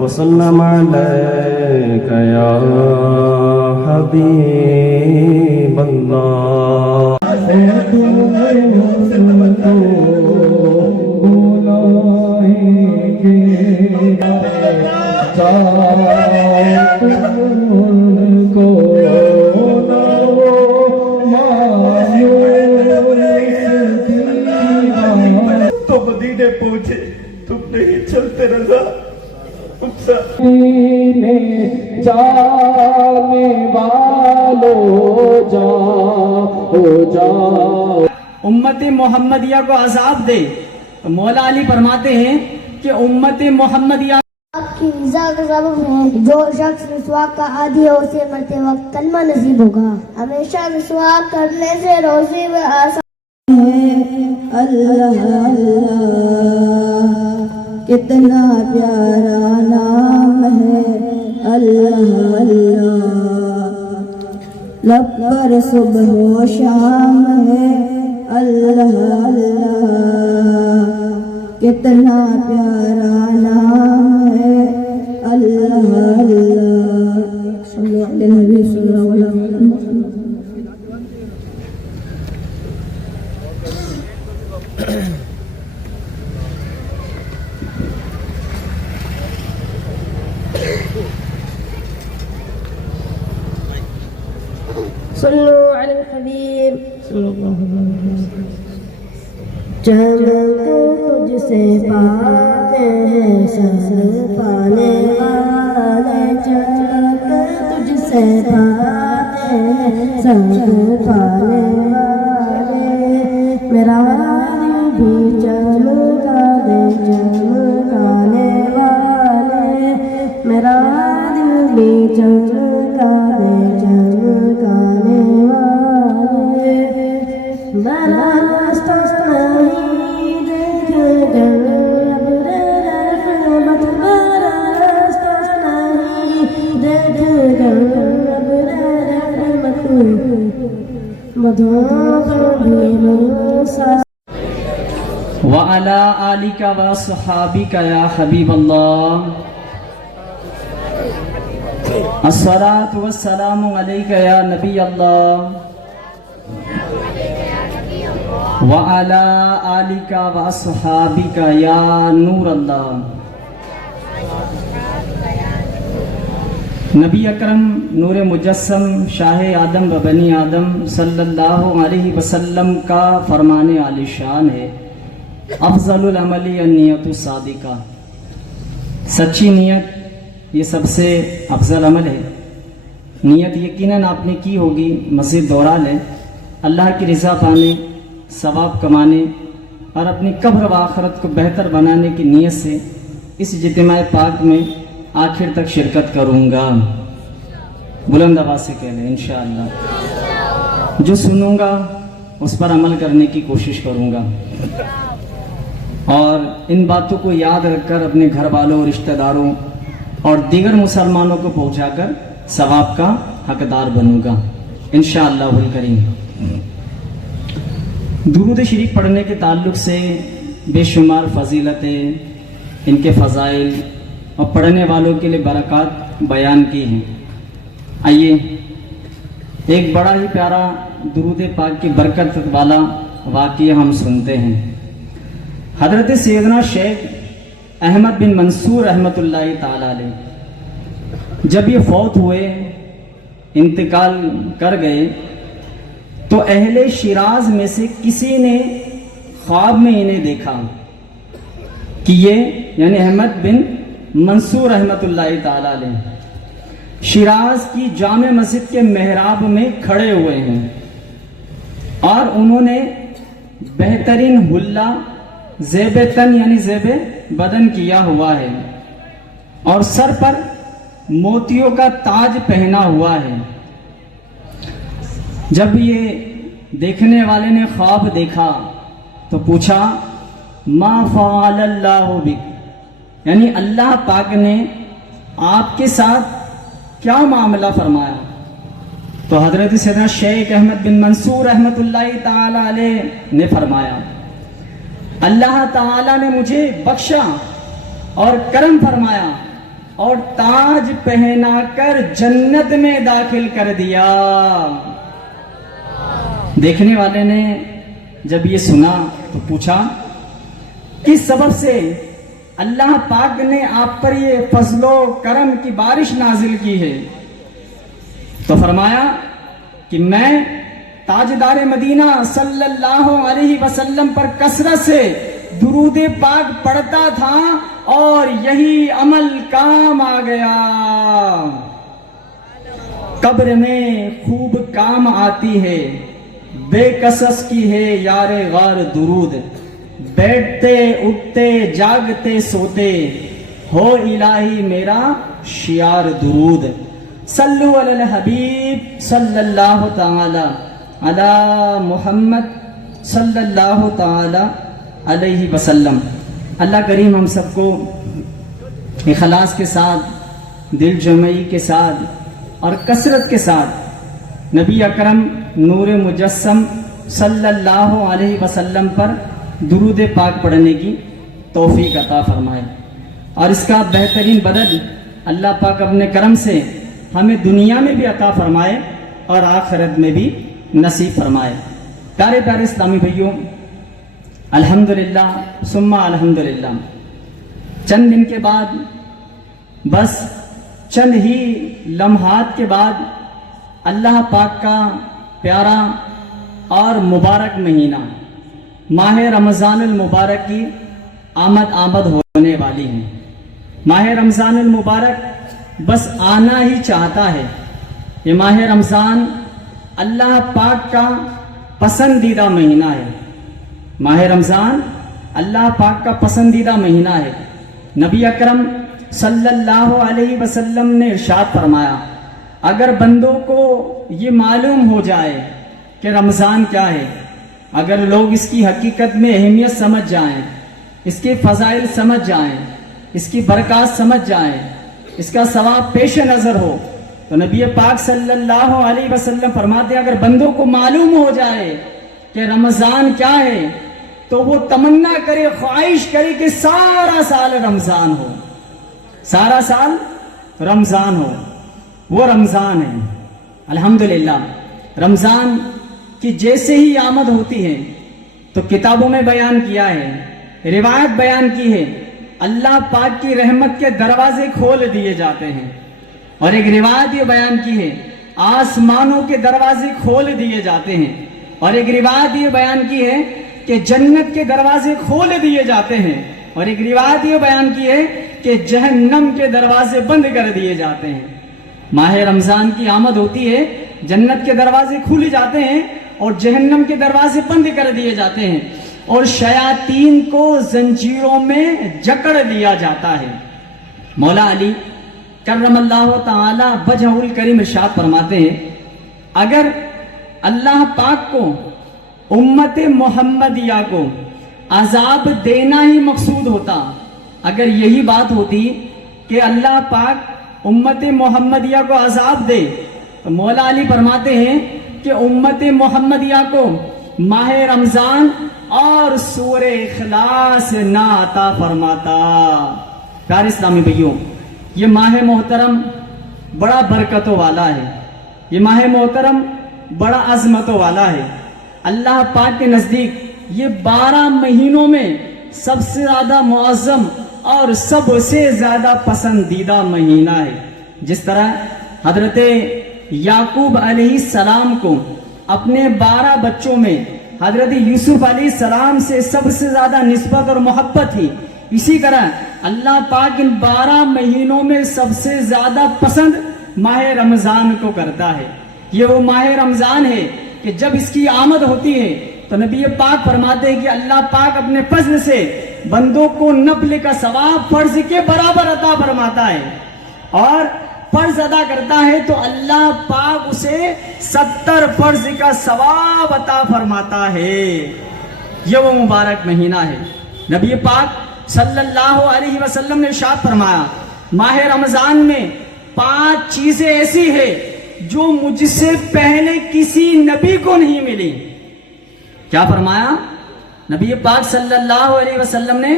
وسلم عليك يا حبيب الله تو مدینے پہنچے تم نہیں چلتے رضا جانے والو جاؤ امت محمدیہ کو عذاب دے تو مولا علی فرماتے ہیں کہ امت محمدیہ آپ کی رضا کا سبب ہے جو شخص مسواک کا عادی ہے اسے مرتے وقت کلمہ نصیب ہوگا ہمیشہ مسواک کرنے سے روزی میں آسان اللہ کتنا پیارا نام ہے اللہ لب پر صبح و شام ہے اللہ کتنا پیارا نام ہے اللہ صلی اللہ علیہ وسلم. صلوا علی الحبیب چمن تجھ سے پاتے ہیں سر پانے والے چمن تجھ سے پاتے ہیں سر پانے والے میرا دل بھی چمکا دے چمکانے والے میرا دل بھی چمکا دے چمکانے والے برست نہیں دیکھ کر رحمت برست نہیں دیکھ کر رحمت مدعو بھی موسیٰ وعلى آلك وصحابك يا حبيب الله الصلاة والسلام عليك يا نبي الله وعلى آلك وصحابك يا نور الله. نبی اکرم نور مجسم شاہ آدم و بنی آدم صلی اللہ علیہ وسلم کا فرمان عالی شان ہے افضل العمل النیت الصادقہ. سچی نیت یہ سب سے افضل عمل ہے. نیت یقیناً آپ نے کی ہوگی مزید دوہرا لیں. اللہ کی رضا پانے ثواب کمانے اور اپنی قبر و آخرت کو بہتر بنانے کی نیت سے اس اجتماع پاک میں آخر تک شرکت کروں گا. بلند آواز سے کہہ لیں انشاءاللہ. جو سنوں گا اس پر عمل کرنے کی کوشش کروں گا اور ان باتوں کو یاد رکھ کر اپنے گھر والوں رشتہ داروں اور دیگر مسلمانوں کو پہنچا کر ثواب کا حقدار بنوں گا انشاءاللہ الکریم. درود شریف پڑھنے کے تعلق سے بے شمار فضیلتیں ان کے فضائل اور پڑھنے والوں کے لیے برکات بیان کی ہیں. آئیے ایک بڑا ہی پیارا درود پاک کی برکت والا واقعہ ہم سنتے ہیں. حضرت سیدنا شیخ احمد بن منصور رحمۃ اللہ تعالی علیہ جب یہ فوت ہوئے انتقال کر گئے تو اہل شیراز میں سے کسی نے خواب میں انہیں دیکھا کہ یہ یعنی احمد بن منصور رحمۃ اللہ تعالی علیہ شیراز کی جامع مسجد کے محراب میں کھڑے ہوئے ہیں اور انہوں نے بہترین حلہ زیب تن یعنی زیب بدن کیا ہوا ہے اور سر پر موتیوں کا تاج پہنا ہوا ہے. جب یہ دیکھنے والے نے خواب دیکھا تو پوچھا ما فعل اللہ بک یعنی اللہ پاک نے آپ کے ساتھ کیا معاملہ فرمایا. تو حضرت سیدنا شیخ احمد بن منصور رحمۃ اللہ تعالی علیہ نے فرمایا اللہ تعالیٰ نے مجھے بخشا اور کرم فرمایا اور تاج پہنا کر جنت میں داخل کر دیا۔ دیکھنے والے نے جب یہ سنا تو پوچھا کس سبب سے اللہ پاک نے آپ پر یہ فضل و کرم کی بارش نازل کی ہے؟ تو فرمایا کہ میں تاجدار مدینہ صلی اللہ علیہ وسلم پر کثرت سے درود پاک پڑھتا تھا اور یہی عمل کام آ گیا۔ قبر میں خوب کام آتی ہے، بے قصص کی ہے یار غار درود، بیٹھتے اٹھتے جاگتے سوتے ہو الہی میرا شیار درود۔ صلو علی الحبیب صلی اللہ تعالی علی محمد صلی اللہ تعالی علیہ وسلم۔ اللہ کریم ہم سب کو اخلاص کے ساتھ، دل جمعی کے ساتھ اور کثرت کے ساتھ نبی اکرم نور مجسم صلی اللہ علیہ وسلم پر درود پاک پڑھنے کی توفیق عطا فرمائے، اور اس کا بہترین بدل اللہ پاک اپنے کرم سے ہمیں دنیا میں بھی عطا فرمائے اور آخرت میں بھی نصیب فرمائے۔ پیارے پیارے اسلامی بھائیوں، الحمدللہ ثم الحمدللہ، چند دن کے بعد، بس چند ہی لمحات کے بعد اللہ پاک کا پیارا اور مبارک مہینہ ماہ رمضان المبارک کی آمد ہونے والی ہے۔ ماہ رمضان المبارک بس آنا ہی چاہتا ہے۔ یہ ماہ رمضان اللہ پاک کا پسندیدہ مہینہ ہے۔ ماہ رمضان اللہ پاک کا پسندیدہ مہینہ ہے۔ نبی اکرم صلی اللہ علیہ وسلم نے ارشاد فرمایا، اگر بندوں کو یہ معلوم ہو جائے کہ رمضان کیا ہے، اگر لوگ اس کی حقیقت میں اہمیت سمجھ جائیں، اس کے فضائل سمجھ جائیں، اس کی برکات سمجھ جائیں، اس کا ثواب پیش نظر ہو، تو نبی پاک صلی اللہ علیہ وسلم فرماتے ہیں اگر بندوں کو معلوم ہو جائے کہ رمضان کیا ہے تو وہ تمنا کرے، خواہش کرے کہ سارا سال رمضان ہو، سارا سال رمضان ہو۔ وہ رمضان ہے۔ الحمدللہ رمضان کی جیسے ہی آمد ہوتی ہے تو کتابوں میں بیان کیا ہے، روایت بیان کی ہے، اللہ پاک کی رحمت کے دروازے کھول دیے جاتے ہیں، اور ایک روایت یہ بیان کی ہے آسمانوں کے دروازے کھول دیے جاتے ہیں، اور ایک روایت یہ بیان کی ہے کہ جنت کے دروازے کھول دیے جاتے ہیں، اور ایک روایت یہ بیان کی ہے کہ جہنم کے دروازے بند کر دیے جاتے ہیں۔ ماہ رمضان کی آمد ہوتی ہے، جنت کے دروازے کھل جاتے ہیں اور جہنم کے دروازے بند کر دیے جاتے ہیں، اور شیاطین کو زنجیروں میں جکڑ دیا جاتا ہے۔ مولا علی کرم اللہ تعالی وجہہ الکریم ارشاد فرماتے ہیں اگر اللہ پاک کو امت محمدیہ کو عذاب دینا ہی مقصود ہوتا، اگر یہی بات ہوتی کہ اللہ پاک امت محمدیہ کو عذاب دے، تو مولا علی فرماتے ہیں کہ امت محمدیہ کو ماہ رمضان اور سورہ اخلاص نہ عطا فرماتا۔ پیارے اسلامی بھائیوں، یہ ماہ محترم بڑا برکتوں والا ہے، یہ ماہ محترم بڑا عظمتوں والا ہے۔ اللہ پاک کے نزدیک یہ 12 مہینوں میں سب سے زیادہ معظم اور سب سے زیادہ پسندیدہ مہینہ ہے۔ جس طرح حضرت یعقوب علیہ السلام کو اپنے 12 بچوں میں حضرت یوسف علیہ السلام سے سب سے زیادہ نسبت اور محبت تھی، اسی طرح اللہ پاک ان 12 مہینوں میں سب سے زیادہ پسند ماہ رمضان کو کرتا ہے۔ یہ وہ ماہ رمضان ہے کہ جب اس کی آمد ہوتی ہے تو نبی پاک فرماتے ہیں کہ اللہ پاک اپنے فضل سے بندوں کو نفل کا ثواب فرض کے برابر عطا فرماتا ہے، اور فرض ادا کرتا ہے تو اللہ پاک اسے 70 فرض کا ثواب عطا فرماتا ہے۔ یہ وہ مبارک مہینہ ہے۔ نبی پاک صلی اللہ علیہ وسلم نے ارشاد فرمایا ماہ رمضان میں 5 چیزیں ایسی ہیں جو مجھ سے پہلے کسی نبی کو نہیں ملی۔ کیا فرمایا؟ نبی پاک صلی اللہ علیہ وسلم نے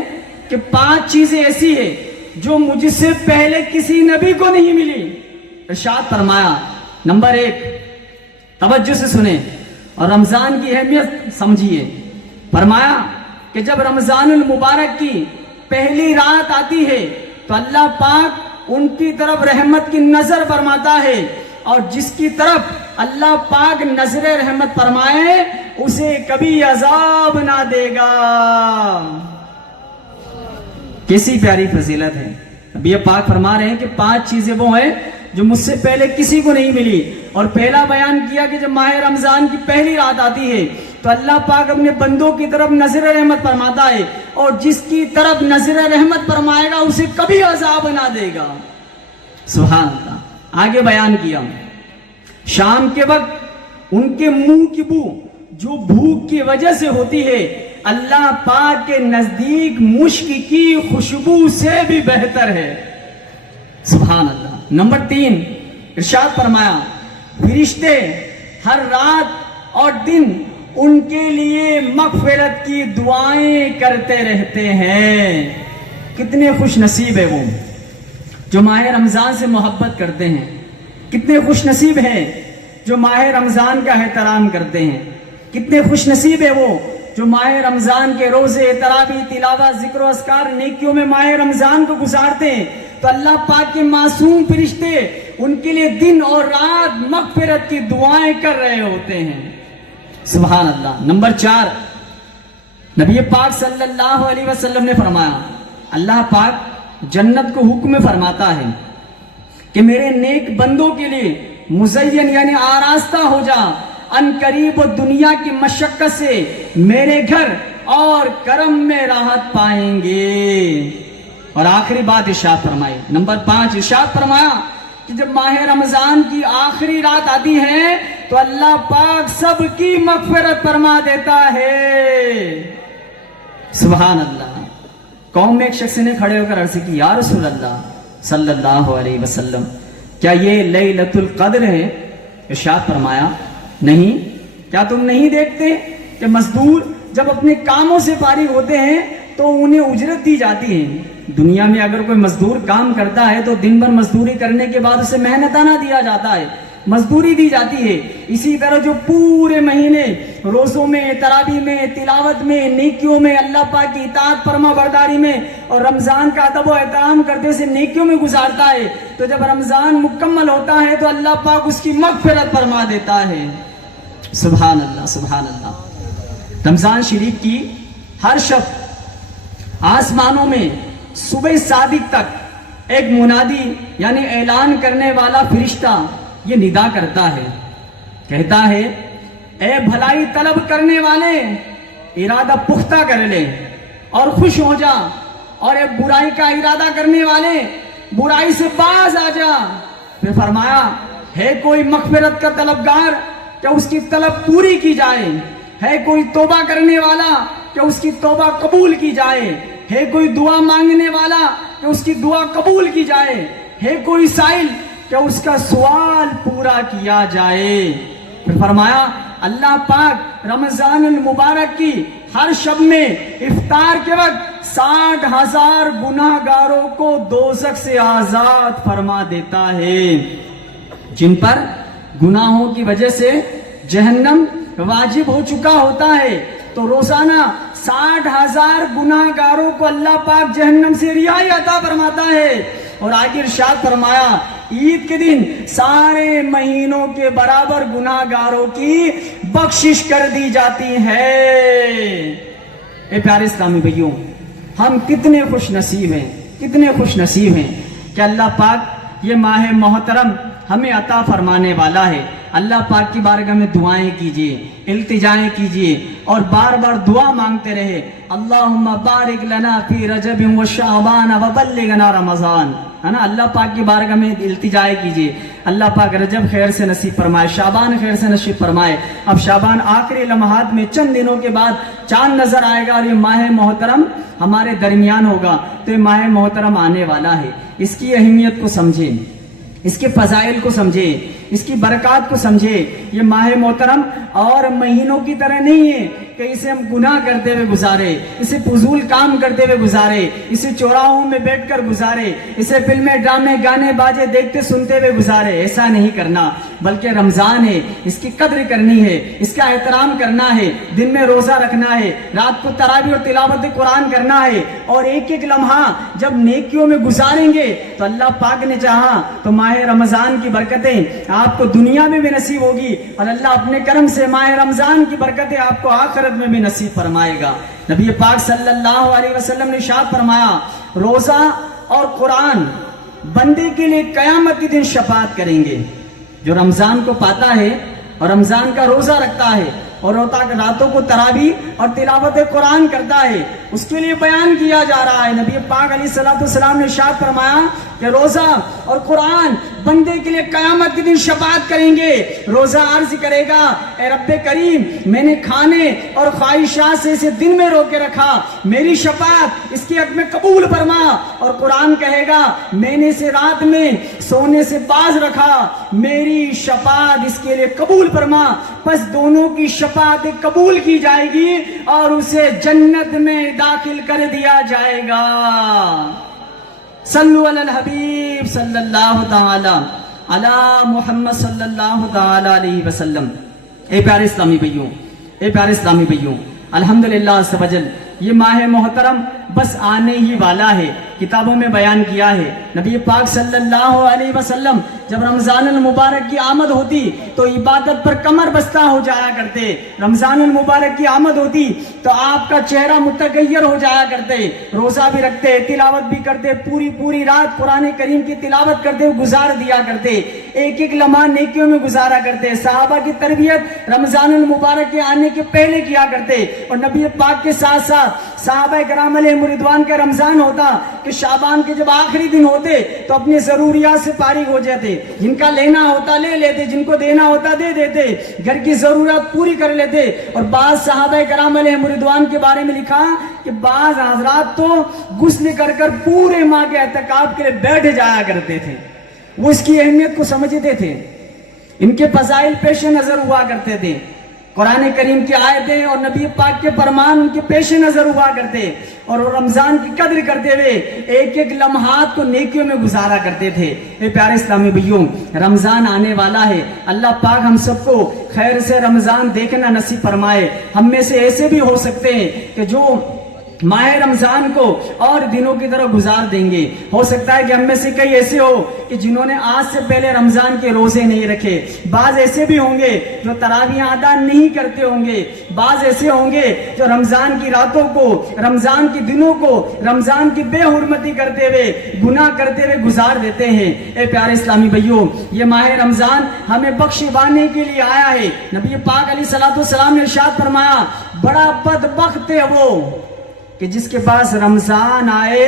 کہ 5 چیزیں ایسی ہیں جو مجھ سے پہلے کسی نبی کو نہیں ملی. ارشاد فرمایا نمبر 1، توجہ سے سنیں اور رمضان کی اہمیت سمجھیے. فرمایا کہ جب رمضان المبارک کی پہلی رات آتی ہے تو اللہ پاک ان کی طرف رحمت کی نظر فرماتا ہے، اور جس کی طرف اللہ پاک نظر رحمت فرمائے اسے کبھی عذاب نہ دے گا. کیسی پیاری فضیلت ہے. ابھی پاک فرما رہے ہیں کہ 5 چیزیں وہ ہیں جو مجھ سے پہلے کسی کو نہیں ملی. اور پہلا بیان کیا کہ جب ماہ رمضان کی پہلی رات آتی ہے تو اللہ پاک اپنے بندوں کی طرف نظر رحمت فرماتا ہے، اور جس کی طرف نظر رحمت فرمائے گا اسے کبھی عذاب نہ دے گا. سبحان اللہ. آگے بیان کیا شام کے وقت ان کے منہ کی بو جو بھوک کی وجہ سے ہوتی ہے اللہ پاک کے نزدیک مشک کی خوشبو سے بھی بہتر ہے. سبحان اللہ. نمبر 3 ارشاد فرمایا فرشتے ہر رات اور دن ان کے لیے مغفرت کی دعائیں کرتے رہتے ہیں. کتنے خوش نصیب ہے وہ جو ماہ رمضان سے محبت کرتے ہیں. کتنے خوش نصیب ہیں جو ماہ رمضان کا احترام کرتے ہیں. کتنے خوش نصیب ہے وہ جو ماہ رمضان کے روزے، تراویح، تلاوت، ذکر و اذکار، نیکیوں میں ماہ رمضان کو گزارتے ہیں. تو اللہ پاک کے معصوم فرشتے ان کے لیے دن اور رات مغفرت کی دعائیں کر رہے ہوتے ہیں. سبحان اللہ. نمبر 4 نبی پاک صلی اللہ علیہ وسلم نے فرمایا اللہ پاک جنت کو حکم فرماتا ہے کہ میرے نیک بندوں کے لیے مزین یعنی آراستہ ہو جا، ان قریب و دنیا کی مشقت سے میرے گھر اور کرم میں راحت پائیں گے. اور آخری بات ارشاد فرمائی نمبر 5 ارشاد فرمایا کہ جب ماہ رمضان کی آخری رات آتی ہے تو اللہ پاک سب کی مغفرت فرما دیتا ہے. سبحان اللہ. قوم میں ایک شخص نے کھڑے ہو کر عرض کی یا رسول اللہ صلی اللہ علیہ وسلم کیا یہ لیلۃ القدر ہے؟ ارشاد فرمایا نہیں. کیا تم نہیں دیکھتے کہ مزدور جب اپنے کاموں سے فارغ ہوتے ہیں تو انہیں اجرت دی جاتی ہے. دنیا میں اگر کوئی مزدور کام کرتا ہے تو دن بھر مزدوری کرنے کے بعد اسے محنتانہ دیا جاتا ہے، مزدوری دی جاتی ہے. اسی طرح جو پورے مہینے روزوں میں، تراویح میں، تلاوت میں، نیکیوں میں، اللہ پاک کی اطاعت فرما برداری میں اور رمضان کا ادب و احترام کرتے سے نیکیوں میں گزارتا ہے، تو جب رمضان مکمل ہوتا ہے تو اللہ پاک اس کی مغفرت فرما دیتا ہے. سبحان اللہ. سبحان اللہ. رمضان شریف کی ہر شب آسمانوں میں صبح صادق تک ایک منادی یعنی اعلان کرنے والا فرشتہ یہ ندا کرتا ہے، کہتا ہے اے بھلائی طلب کرنے والے ارادہ پختہ کر لے اور خوش ہو جا، اور اے برائی کا ارادہ کرنے والے برائی سے باز آ جا. پھر فرمایا ہے کوئی مغفرت کا طلبگار کہ اس کی طلب پوری کی جائے، ہے کوئی توبہ کرنے والا کہ اس کی توبہ قبول کی جائے، ہے کوئی دعا مانگنے والا کہ اس کی دعا قبول کی جائے، ہے کوئی سائل کہ اس کا سوال پورا کیا جائے. پھر فرمایا اللہ پاک رمضان المبارک کی ہر شب میں افطار کے وقت 60,000 گناہ گاروں کو دوزخ سے آزاد فرما دیتا ہے، جن پر گناہوں کی وجہ سے جہنم واجب ہو چکا ہوتا ہے. تو روزانہ 60,000 گناہ گاروں کو اللہ پاک جہنم سے رہائی عطا فرماتا ہے. اور آگے ارشاد فرمایا عید کے دن سارے مہینوں کے برابر گناہ گاروں کی بخشش کر دی جاتی ہے. اے پیارے اسلامی بھائیوں، ہم کتنے خوش نصیب ہیں، کتنے خوش نصیب ہیں کہ اللہ پاک یہ ماہ محترم ہمیں عطا فرمانے والا ہے. اللہ پاک کی بارگاہ میں دعائیں کیجئے، التجائیں کیجئے اور بار بار دعا مانگتے رہے اللہم بارک لنا فی رجب و شعبان و بلغنا رمضان، ہے نا. اللہ پاک کی بارگاہ میں التجائیں کیجئے اللہ پاک رجب خیر سے نصیب فرمائے، شعبان خیر سے نصیب فرمائے. اب شعبان آخری لمحات میں چند دنوں کے بعد چاند نظر آئے گا اور یہ ماہ محترم ہمارے درمیان ہوگا. تو یہ ماہ محترم آنے والا ہے، اس کی اہمیت کو سمجھیں، اس کے فضائل کو سمجھیں، اس کی برکات کو سمجھے. یہ ماہ محترم اور مہینوں کی طرح نہیں ہے کہ اسے ہم گناہ کرتے ہوئے گزارے, اسے فضول کام کرتے ہوئے گزارے, اسے چوراہوں میں بیٹھ کر گزارے, اسے فلمیں ڈرامے گانے باجے دیکھتے سنتے ہوئے گزارے. ایسا نہیں کرنا, بلکہ رمضان ہے, اس کی قدر کرنی ہے, اس کا احترام کرنا ہے, دن میں روزہ رکھنا ہے, رات کو تراویح اور تلاوت قرآن کرنا ہے, اور ایک ایک لمحہ جب نیکیوں میں گزاریں گے تو اللہ پاک نے چاہا تو ماہ رمضان کی برکتیں آپ کو دنیا میں بھی نصیب ہوگی, اور اللہ اپنے کرم سے ماہ رمضان کی برکتیں آپ کو آخرت میں بھی نصیب فرمائے گا. نبی پاک صلی اللہ علیہ وسلم نے ارشاد فرمایا, روزہ اور قرآن بندے کے لیے قیامت کے دن شفاعت کریں گے. جو رمضان کو پاتا ہے اور رمضان کا روزہ رکھتا ہے اور راتوں کو تراویح اور تلاوت قرآن کرتا ہے, اس کے لیے بیان کیا جا رہا ہے. نبی پاک علیہ السلام نے ارشاد فرمایا کہ روزہ اور قرآن بندے کے لیے قیامت کے دن شفاعت کریں گے. روزہ عرض کرے گا, اے رب کریم, میں نے کھانے اور خواہشات سے اسے دن میں روک کے رکھا, میری شفاعت اس کے حق میں قبول فرما. اور قرآن کہے گا, میں نے اسے رات میں سونے سے باز رکھا, میری شفاعت اس کے لیے قبول فرما. پس دونوں کی شفاعت قبول کی جائے گی اور اسے جنت میں داخل کر دیا جائے گا. صلو علی الحبیب صلی اللہ تعالی علی محمد صلی اللہ تعالی علیہ وسلم. اے پیارے اسلامی بھائیوں, اے پیارے اسلامی بھائیوں, الحمدللہ عز و جل یہ ماہ محترم بس آنے ہی والا ہے. کتابوں میں بیان کیا ہے, نبی پاک صلی اللہ علیہ وسلم جب رمضان المبارک کی آمد ہوتی تو عبادت پر کمر بستہ ہو جایا کرتے. رمضان المبارک کی آمد ہوتی تو آپ کا چہرہ متغیر ہو جایا کرتے, روزہ بھی رکھتے, تلاوت بھی کرتے, پوری رات قرآن کریم کی تلاوت کرتے ہوئے گزار دیا کرتے, ایک ایک لمحہ نیکیوں میں گزارا کرتے. صحابہ کی تربیت رمضان المبارک کے آنے کے پہلے کیا کرتے, اور نبی پاک کے ساتھ ساتھ صحابہ کرام علیہم رضوان کا رمضان ہوتا کہ شعبان کے جب آخری دن ہوتے تو اپنی ضروریات سے فارغ ہو جاتے, جن کا لینا ہوتا لے لیتے, جن کو دینا ہوتا دے دیتے, گھر کی ضرورت پوری کر لیتے. اور بعض صحابہ کرام علیہم رضوان کے بارے میں لکھا کہ بعض حضرات تو غسل کر پورے ماہ کے اعتکاف کے لیے بیٹھ جایا کرتے تھے. وہ اس کی اہمیت کو سمجھتے تھے, ان کے فضائل پیش نظر ہوا کرتے تھے, قرآن کریم کی آیتیں اور نبی پاک کے فرمان ان کے پیش نظر ہوا کرتے, اور رمضان کی قدر کرتے ہوئے ایک ایک لمحات کو نیکیوں میں گزارا کرتے تھے. اے پیارے اسلامی بھائیوں, رمضان آنے والا ہے, اللہ پاک ہم سب کو خیر سے رمضان دیکھنا نصیب فرمائے. ہم میں سے ایسے بھی ہو سکتے ہیں کہ جو ماہ رمضان کو اور دنوں کی طرح گزار دیں گے. ہو سکتا ہے کہ ہم میں سے کئی ایسے ہو کہ جنہوں نے آج سے پہلے رمضان کے روزے نہیں رکھے. بعض ایسے بھی ہوں گے جو تراویح ادا نہیں کرتے ہوں گے. بعض ایسے ہوں گے جو رمضان کی راتوں کو, رمضان کے دنوں کو رمضان کی بے حرمتی کرتے ہوئے, گناہ کرتے ہوئے گزار دیتے ہیں. اے پیارے اسلامی بھائیوں, یہ ماہ رمضان ہمیں بخشوانے کے لیے آیا ہے. نبی پاک علیہ السلام نے ارشاد فرمایا, بڑا بدبخت ہے وہ کہ جس کے پاس رمضان آئے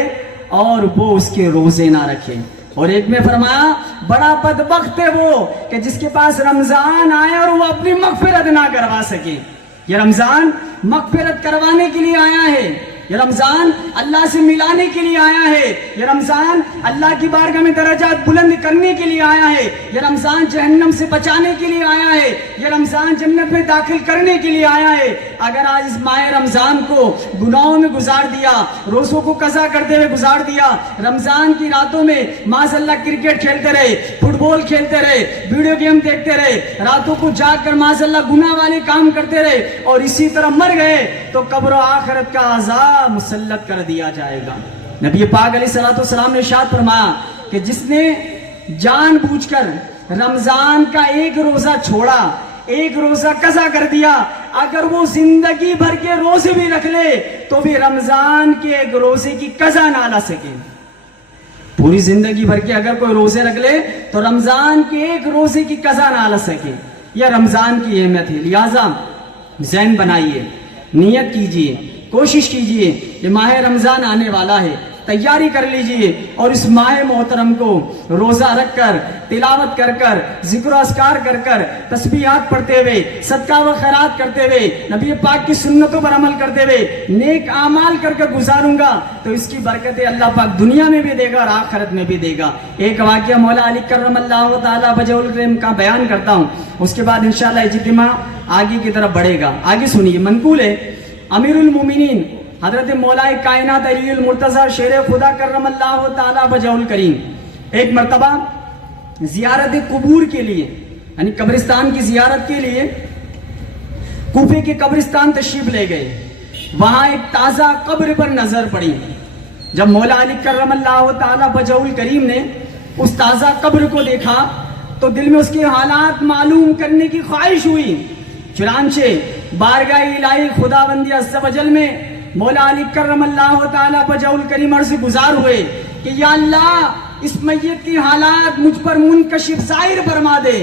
اور وہ اس کے روزے نہ رکھے. اور ایک میں فرمایا, بڑا بدبخت ہے وہ کہ جس کے پاس رمضان آئے اور وہ اپنی مغفرت نہ کروا سکے. یہ رمضان مغفرت کروانے کے لیے آیا ہے, یہ رمضان اللہ سے ملانے کے لیے آیا ہے, یہ رمضان اللہ کی بارگاہ میں درجات بلند کرنے کے لیے آیا ہے, یہ رمضان جہنم سے بچانے کے لیے آیا ہے, یہ رمضان جنت میں داخل کرنے کے لیے آیا ہے. اگر آج اس ماہ رمضان کو گناہوں میں گزار دیا, روزوں کو قضا کرتے ہوئے گزار دیا, رمضان کی راتوں میں معاذ اللہ کرکٹ کھیلتے رہے, فٹ بال کھیلتے رہے, ویڈیو گیم دیکھتے رہے, راتوں کو جاگ کر معاذ اللہ گناہ والے کام کرتے رہے, اور اسی طرح مر گئے تو قبر و آخرت کا عذاب مسلط کر دیا جائے گا. نبی پاک علیہ السلام نے ارشاد فرمایا کہ جس نے جان بوجھ کر رمضان کا ایک روزہ چھوڑا, ایک روزہ قضا کر دیا, اگر وہ زندگی بھر کے روزے بھی رکھ لے تو بھی رمضان کے ایک روزے کی قضا نہ لا سکے. پوری زندگی بھر کے اگر کوئی روزے رکھ لے تو رمضان کے ایک روزے کی قضا نہ لا سکے. یہ رمضان کی اہمیت ہے. لہٰذا ذہن بنائیے, نیت کیجئے, کوشش کیجئے, یہ ماہ رمضان آنے والا ہے, تیاری کر لیجئے اور اس ماہ محترم کو روزہ رکھ کر، تلاوت کر کر، ذکر و اذکار کر کر، تسبیحات پڑھتے ہوئے، صدقہ و خیرات کرتے ہوئے، نبی پاک کی سنتوں پر عمل کرتے ہوئے نیک اعمال کر کے گزاروں گا تو اس کی برکتیں اللہ پاک دنیا میں بھی دے گا اور آخرت میں بھی دے گا۔ ایک واقعہ مولا علی کرم اللہ تعالی وجہ الکریم کا بیان کرتا ہوں، اس کے بعد انشاءاللہ اجتماع آگے کی طرف بڑھے گا۔ آگے سنیے، منقول ہے امیر المومنین حضرت مولا کائنات علی المرتضی شیر خدا کرم اللہ تعالی وجہ الکریم ایک مرتبہ زیارت قبور کے لیے، یعنی قبرستان کی زیارت کے لیے کوفے کے قبرستان تشریف لے گئے۔ وہاں ایک تازہ قبر پر نظر پڑی۔ جب مولا علی کرم اللہ تعالی وجہ الکریم نے اس تازہ قبر کو دیکھا تو دل میں اس کے حالات معلوم کرنے کی خواہش ہوئی، چنانچہ بارگاہ الہی خدا بندی عز و جل میں مولا علی کرم اللہ تعالی وجہ الکریم عرض گزار ہوئے کہ یا اللہ اس میت کی حالات مجھ پر منکشف ظاہر فرما دے۔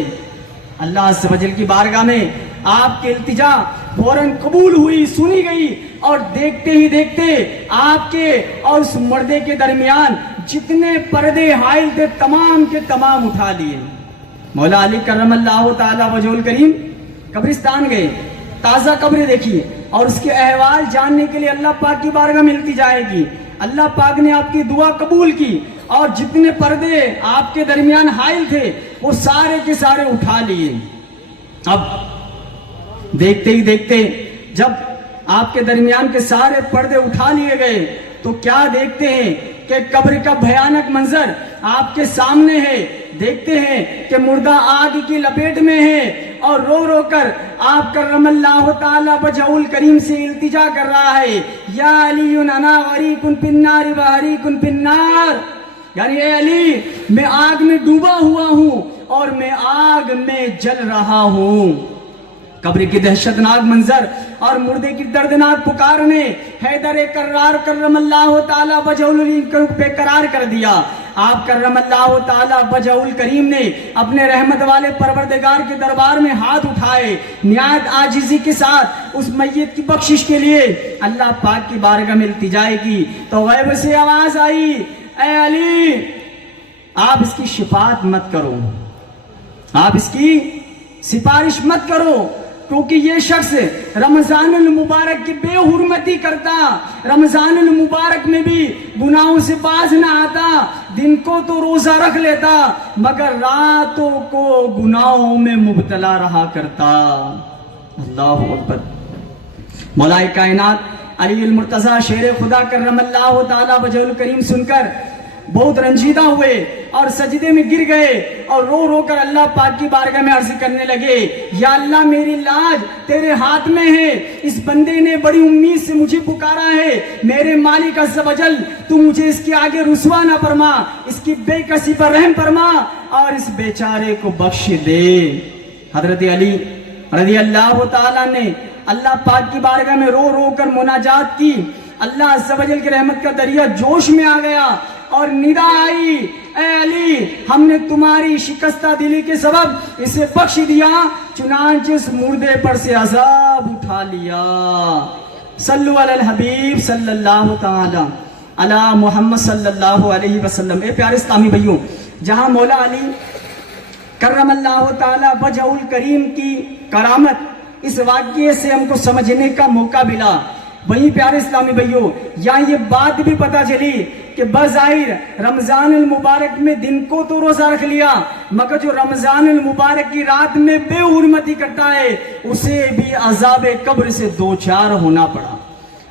اللہ عز و جل کی بارگاہ میں آپ کے التجا فوراً قبول ہوئی، سنی گئی، اور دیکھتے ہی دیکھتے آپ کے اور اس مردے کے درمیان جتنے پردے حائل تھے تمام کے تمام اٹھا لیے۔ مولا علی کرم اللہ تعالی وجہ الکریم قبرستان گئے، تازہ قبر دیکھی اور اس کے احوال جاننے کے لیے اللہ پاک کی بارگاہ میں التجا کی۔ اللہ پاک نے آپ کی دعا قبول کی اور جتنے پردے آپ کے درمیان حائل تھے وہ سارے کے سارے اٹھا لیے۔ اب دیکھتے ہی دیکھتے جب آپ کے درمیان کے سارے پردے اٹھا لیے گئے تو کیا دیکھتے ہیں کہ قبر کا بھیانک منظر آپ کے سامنے ہے۔ دیکھتے ہیں کہ مردہ آگ کی لپیٹ میں ہے اور رو رو کر آپ کرم اللہ تعالی وجہ الکریم سے التجا کر رہا ہے، یا علی انا غریق فی النار و حریق فی النار، یعنی اے علی میں آگ میں ڈوبا ہوا ہوں اور میں آگ میں جل رہا ہوں۔ قبر کی دہشتناک منظر اور مردے کی دردناک پکار نے حیدر کرار کرم اللہ تعالی وجہ الکریم پہ قرار کر دیا۔ آپ کرم اللہ تعالی وجہ الکریم نے اپنے رحمت والے پروردگار کے دربار میں ہاتھ اٹھائے، نہایت عاجزی کے ساتھ اس میت کی بخشش کے لیے اللہ پاک کی بارگاہ میں التجا کی تو غیب سے آواز آئی، اے علی آپ اس کی شفاعت مت کرو، آپ اس کی سفارش مت کرو، کیونکہ یہ شخص رمضان المبارک کی بے حرمتی کرتا، رمضان المبارک میں بھی گناہوں سے باز نہ آتا، دن کو تو روزہ رکھ لیتا مگر راتوں کو گناہوں میں مبتلا رہا کرتا۔ اللہ اکبر۔ مولا کائنات علی المرتضی شیر خدا کرم اللہ تعالی وجہ الکریم سن کر بہت رنجیدہ ہوئے اور سجدے میں گر گئے اور رو رو کر اللہ پاک کی بارگاہ میں عرض کرنے لگے، یا اللہ میری لاج تیرے ہاتھ میں ہے، اس بندے نے بڑی امید سے مجھے پکارا ہے، میرے مالک عز و جل تو مجھے اس کے آگے رسوا نہ فرما، اس کی بے کسی پر رحم فرما اور اس بیچارے کو بخش دے۔ حضرت علی رضی اللہ تعالیٰ نے اللہ پاک کی بارگاہ میں رو رو کر مناجات کی۔ اللہ عز و جل کی رحمت کا دریا جوش میں آ گیا اور ندا آئی، اے علی ہم نے تمہاری شکستہ دلی کے سبب اسے بخش دیا، چنانچہ اس مردے پر سے عذاب اٹھا لیا۔ صلو علی الحبیب صلی اللہ تعالی علی محمد صلی اللہ علیہ وسلم۔ اے پیارے اسلامی بھائیوں، جہاں مولا علی کرم اللہ تعالی وجہ الکریم کی کرامت اس واقعے سے ہم کو سمجھنے کا موقع ملا، وہیں پیارے اسلامی بھائیوں یہاں یہ بات بھی پتہ چلی کہ بظاہر رمضان المبارک میں دن کو تو روزہ رکھ لیا مگر جو رمضان المبارک کی رات میں بے حرمتی کرتا ہے اسے بھی عذاب قبر سے دوچار ہونا پڑا۔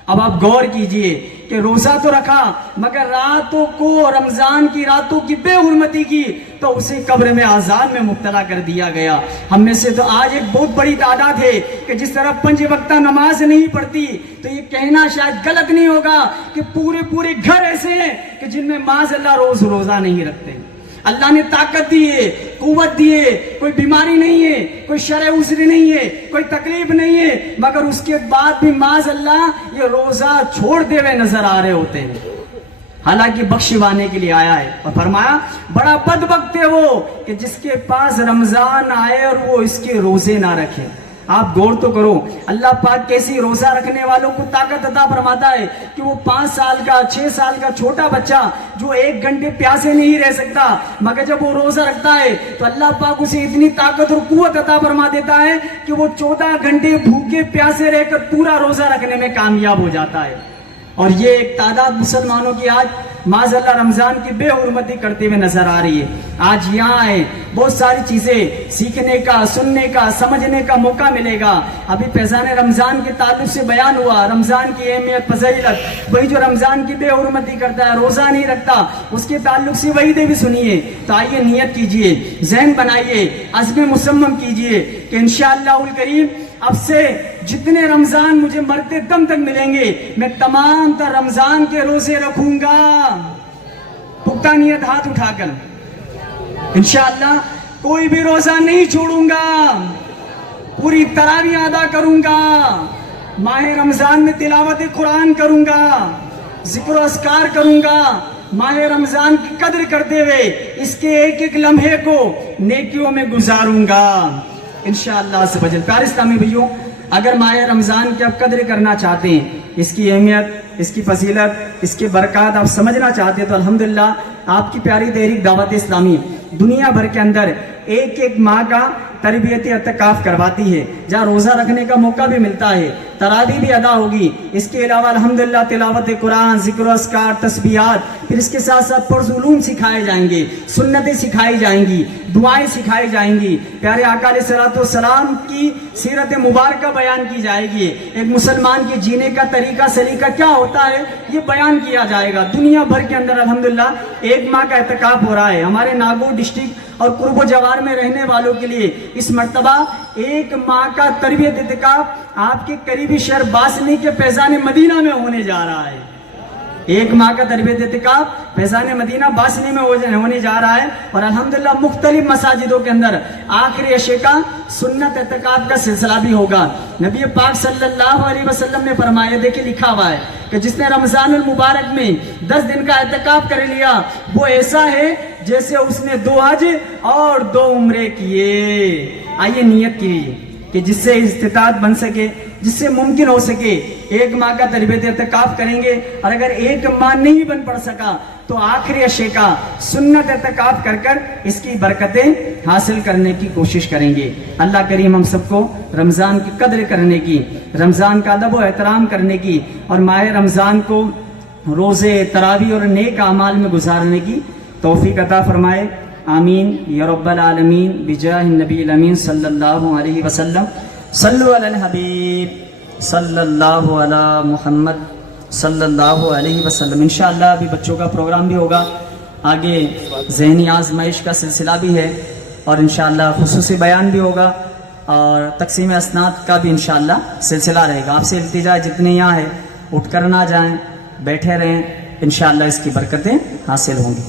اب آپ غور کیجئے کہ روزہ تو رکھا مگر راتوں کو رمضان کی راتوں کی بے حرمتی کی تو اسے قبر میں عذاب میں مبتلا کر دیا گیا۔ ہم میں سے تو آج ایک بہت بڑی تعداد ہے کہ جس طرح 5 وقتہ نماز نہیں پڑھتی، تو یہ کہنا شاید غلط نہیں ہوگا کہ پورے گھر ایسے ہیں کہ جن میں معاذ اللہ روزہ نہیں رکھتے۔ اللہ نے طاقت دی ہے، قوت دی ہے، کوئی بیماری نہیں ہے، کوئی شرع عذر نہیں ہے، کوئی تکلیف نہیں ہے، مگر اس کے بعد بھی معاذ اللہ یہ روزہ چھوڑ دے ہوئے نظر آ رہے ہوتے ہیں، حالانکہ بخشوانے کے لیے آیا ہے۔ اور فرمایا بڑا بدبخت ہے وہ کہ جس کے پاس رمضان آئے اور وہ اس کے روزے نہ رکھے۔ آپ غور تو کرو اللہ پاک کیسی روزہ رکھنے والوں کو طاقت عطا فرماتا ہے کہ وہ 5 سال کا 6 سال کا چھوٹا بچہ جو 1 گھنٹے پیاسے نہیں رہ سکتا مگر جب وہ روزہ رکھتا ہے تو اللہ پاک اسے اتنی طاقت اور قوت عطا فرما دیتا ہے کہ وہ 14 گھنٹے بھوکے پیاسے رہ کر پورا روزہ رکھنے میں کامیاب ہو جاتا ہے. اور یہ ایک تعداد مسلمانوں کی آج معاذ اللہ رمضان کی بے حرمتی کرتے ہوئے نظر آ رہی ہے. آج یہاں آئے بہت ساری چیزیں سیکھنے کا سننے کا سمجھنے کا موقع ملے گا. ابھی فیضان رمضان کے تعلق سے بیان ہوا رمضان کی اہمیت فضیلت. وہی جو رمضان کی بے حرمتی کرتا ہے روزہ نہیں رکھتا اس کے تعلق سے وعیدیں بھی سنیے. تو آئیے نیت کیجئے ذہن بنائیے عزم مصمم کیجئے کہ انشاءاللہ الکریم اب سے جتنے رمضان مجھے مرتے دم تک ملیں گے میں تمام تر رمضان کے روزے رکھوں گا. پختہ نیت ہاتھ اٹھا کر انشاءاللہ کوئی بھی روزہ نہیں چھوڑوں گا. پوری تراویح ادا کروں گا. ماہ رمضان میں تلاوت قرآن کروں گا. ذکر و اذکار کروں گا. ماہ رمضان کی قدر کرتے ہوئے اس کے ایک ایک لمحے کو نیکیوں میں گزاروں گا انشاءاللہ سے بجل. پیارے اسلامی بھائیوں اگر ماہ رمضان کی آپ قدر کرنا چاہتے ہیں اس کی اہمیت اس کی فضیلت اس کے برکات آپ سمجھنا چاہتے ہیں تو الحمدللہ آپ کی پیاری تحریک دعوت اسلامی دنیا بھر کے اندر ایک ایک ماہ کا تربیتی اعتکاف کرواتی ہے جہاں روزہ رکھنے کا موقع بھی ملتا ہے تراویح بھی ادا ہوگی. اس کے علاوہ الحمدللہ تلاوت قرآن ذکر و اذکار تسبیحات پھر اس کے ساتھ ساتھ فرض علوم سکھائے جائیں گے سنتیں سکھائی جائیں گی دعائیں سکھائی جائیں گی. پیارے آقا علیہ الصلوۃ والسلام کی سیرت مبارکہ بیان کی جائے گی. ایک مسلمان کے جینے کا طریقہ سلیقہ کیا ہوتا ہے یہ بیان کیا جائے گا. دنیا بھر کے اندر الحمدللہ 1 ماہ کا اعتکاف ہو رہا ہے. ہمارے ناگور ڈسٹرکٹ اور قرب و جوار میں رہنے والوں کے لیے اس مرتبہ 1 ماہ کا تربیت اعتکاف آپ کے قریبی شہر باسنی کے فیضان مدینہ میں ہونے جا رہا ہے. 1 ماہ کا تربیت اعتکاف فیضان مدینہ باسنی میں ہونے جا رہا ہے. اور الحمدللہ مختلف مساجدوں کے اندر آخری عشاء کا سنت اعتکاف کا سلسلہ بھی ہوگا. نبی پاک صلی اللہ علیہ وسلم نے فرمایا دیکھیں لکھا ہوا ہے کہ جس نے رمضان المبارک میں 10 دن کا اعتکاف کر لیا وہ ایسا ہے جیسے اس نے 2 حج اور 2 عمرے کیے. آئیے نیت کیجیے کہ جس سے استطاعت بن سکے جس سے ممکن ہو سکے 1 ماہ کا تربیت اعتکاف کریں گے. اور اگر 1 ماہ نہیں بن پڑ سکا تو آخری عشاء کا سنت اعتکاف کر اس کی برکتیں حاصل کرنے کی کوشش کریں گے. اللہ کریم ہم سب کو رمضان کی قدر کرنے کی رمضان کا ادب و احترام کرنے کی اور ماہ رمضان کو روزے تراویح اور نیک اعمال میں گزارنے کی توفیق عطا فرمائے. آمین یا رب العالمین بجاہ النبی الامین صلی اللہ علیہ وسلم. صلو علی الحبیب صلی اللہ علی محمد صلی اللہ علیہ وسلم. انشاءاللہ ابھی بچوں کا پروگرام بھی ہوگا آگے ذہنی آزمائش کا سلسلہ بھی ہے اور انشاءاللہ خصوصی بیان بھی ہوگا اور تقسیم اسناد کا بھی انشاءاللہ سلسلہ رہے گا. آپ سے التجا جتنے یہاں ہیں اٹھ کر نہ جائیں بیٹھے رہیں انشاءاللہ اس کی برکتیں حاصل ہوں گی.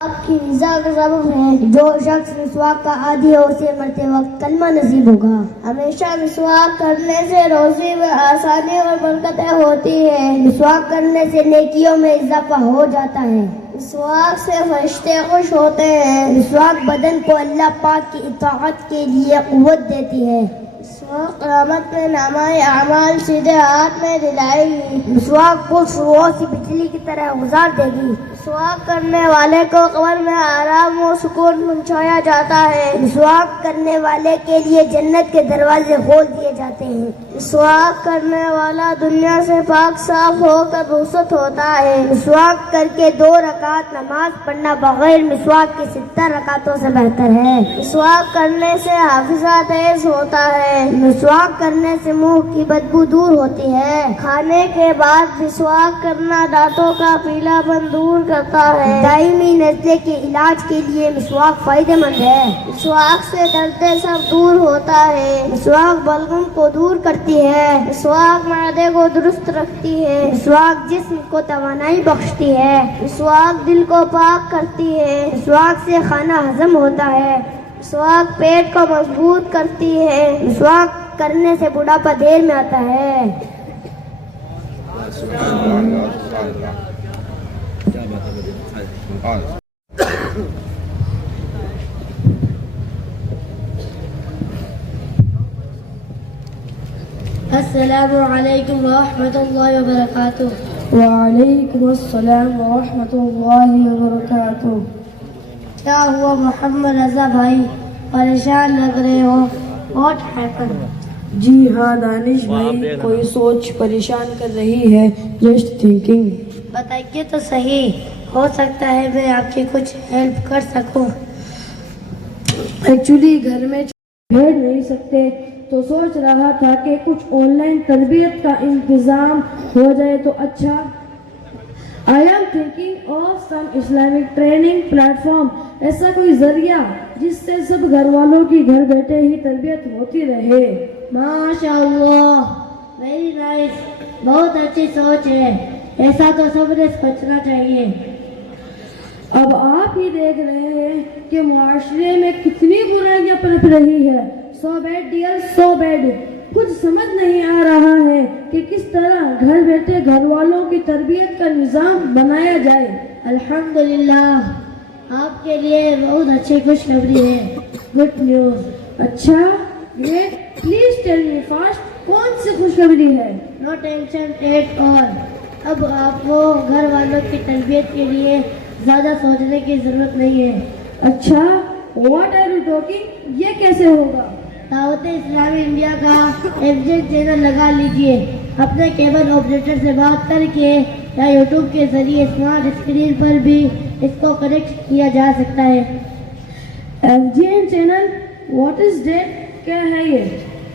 آپ کی رضا کا سبب ہے جو شخص مسواک کا عادی ہے اسے مرتے وقت کلمہ نصیب ہوگا. ہمیشہ مسواک کرنے سے روزی میں آسانی اور برکتیں ہوتی ہیں. مسواک کرنے سے نیکیوں میں اضافہ ہو جاتا ہے. مسواک سے فرشتے خوش ہوتے ہیں. مسواک بدن کو اللہ پاک کی اطاعت کے لیے قوت دیتی ہے. مسواک قیامت میں نامہ اعمال سیدھے ہاتھ میں دلائے گی. مسواک کو شروع سے بجلی کی طرح گزار دے گی. مسواک کرنے والے کو قبر میں آرام و سکون پہنچایا جاتا ہے. مسواک کرنے والے کے لیے جنت کے دروازے کھول دیے جاتے ہیں. مسواک کرنے والا دنیا سے پاک صاف ہو کر رخصت ہوتا ہے. مسواک کر کے 2 رکعت نماز پڑھنا بغیر مسواک کی 70 رکعتوں سے بہتر ہے. مسواک کرنے سے حافظہ تیز ہوتا ہے. مسواک کرنے سے منہ کی بدبو دور ہوتی ہے. کھانے کے بعد مسواک کرنا دانتوں کا پیلا پن دور کرتا ہے. دائمی نزلے کے علاج کے لیے مسواک فائدہ مند ہے. مسواک سے درد سر دور ہوتا ہے. مسواک بلغم کو دور کرتی ہے. مسواک معدے کو درست رکھتی ہے. مسواک جسم کو توانائی بخشتی ہے. مسواک دل کو پاک کرتی ہے. مسواک سے کھانا ہضم ہوتا ہے. مسواک پیٹ کو مضبوط کرتی ہے. مسواک کرنے سے بڑھاپا دیر میں آتا ہے. السلام علیکم ورحمۃ اللہ وبرکاتہ. وعلیکم السلام ورحمۃ اللہ وبرکاتہ. کیا ہوا محمد رضا بھائی, پریشان لگ رہے ہو؟ What happen? جی ہاں دانش بھائی, کوئی سوچ پریشان کر رہی ہے. Just thinking. بتائیے تو صحیح, ہو سکتا ہے میں آپ کی کچھ ہیلپ کر سکوں. ایکچولی گھر میں بیٹھ نہیں سکتے تو سوچ رہا تھا کہ کچھ آن لائن تربیت کا انتظام ہو جائے تو اچھا. I am thinking of some Islamic training platform. ایسا کوئی ذریعہ جس سے سب گھر والوں کی گھر بیٹھے ہی تربیت ہوتی رہے. ماشاء اللہ, ویری نائس, بہت اچھی سوچ ہے. ایسا تو سب نے سوچنا چاہیے. اب آپ ہی دیکھ رہے ہیں کہ معاشرے میں کتنی برائیاں پنپ رہی ہے. So bad dear, so bad. کچھ سمجھ نہیں آ رہا ہے کہ کس طرح گھر بیٹھے گھر والوں کی تربیت کا نظام بنایا جائے. الحمدللہ, آپ کے لیے بہت اچھی خوشخبری ہے. Good news. اچھا, great. Please tell me fast, کون سی خوشخبری ہے؟ No tension at all. اب آپ کو گھر والوں کی تربیت کے لیے زیادہ سوچنے کی ضرورت نہیں ہے. اچھا, واٹ آر یو ٹاکنگ؟ یہ کیسے ہوگا؟ دعوت اسلامی انڈیا کا FJ چینل لگا لیجئے. اپنے کیبل آپریٹر سے بات کر کے یا یوٹیوب کے ذریعے اسمارٹ اسکرین پر بھی اس کو کنیکٹ کیا جا سکتا ہے. FGN channel, what is that? کیا ہے یہ؟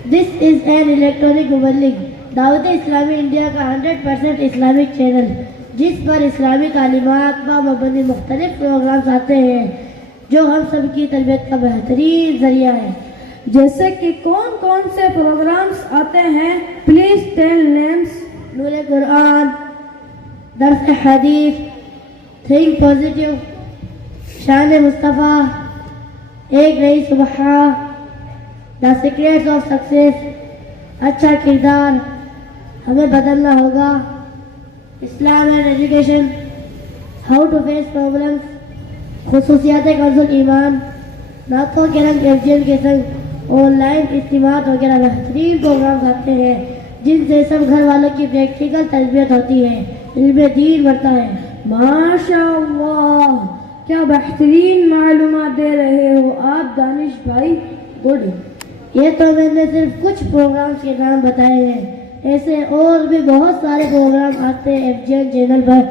دس از این الیکٹرانک مبلغ, دعوت اسلامی انڈیا کا 100% اسلامک چینل, جس پر اسلامی تعلیمات پر مبنی مختلف پروگرامز آتے ہیں جو ہم سب کی تربیت کا بہترین ذریعہ ہے. جیسے کہ کون کون سے پروگرامز آتے ہیں؟ Please tell names. نور قرآن, درس حدیث, تھنک پازیٹیو, شان مصطفیٰ, ایک نئی صبح, دا سیکریٹس آف سکسیس, اچھا کردار, ہمیں بدلنا ہوگا, Islam and education, how to face problems, خصوصیات کنز ایمان, نعتوں کے رنگ FGN کے سنگ, آن لائن اجتماعات وغیرہ بہترین پروگرامز آتے ہیں جن سے سب گھر والوں کی پریکٹیکل تربیت ہوتی ہے, علم دین بڑھتا ہے. ماشاء اللہ, کیا بہترین معلومات دے رہے ہو آپ دانش بھائی. گڈ. یہ تو میں نے صرف کچھ پروگرامز کے نام بتائے ہیں, ایسے اور بھی بہت سارے پروگرام آتے ہیں FGN چینل پر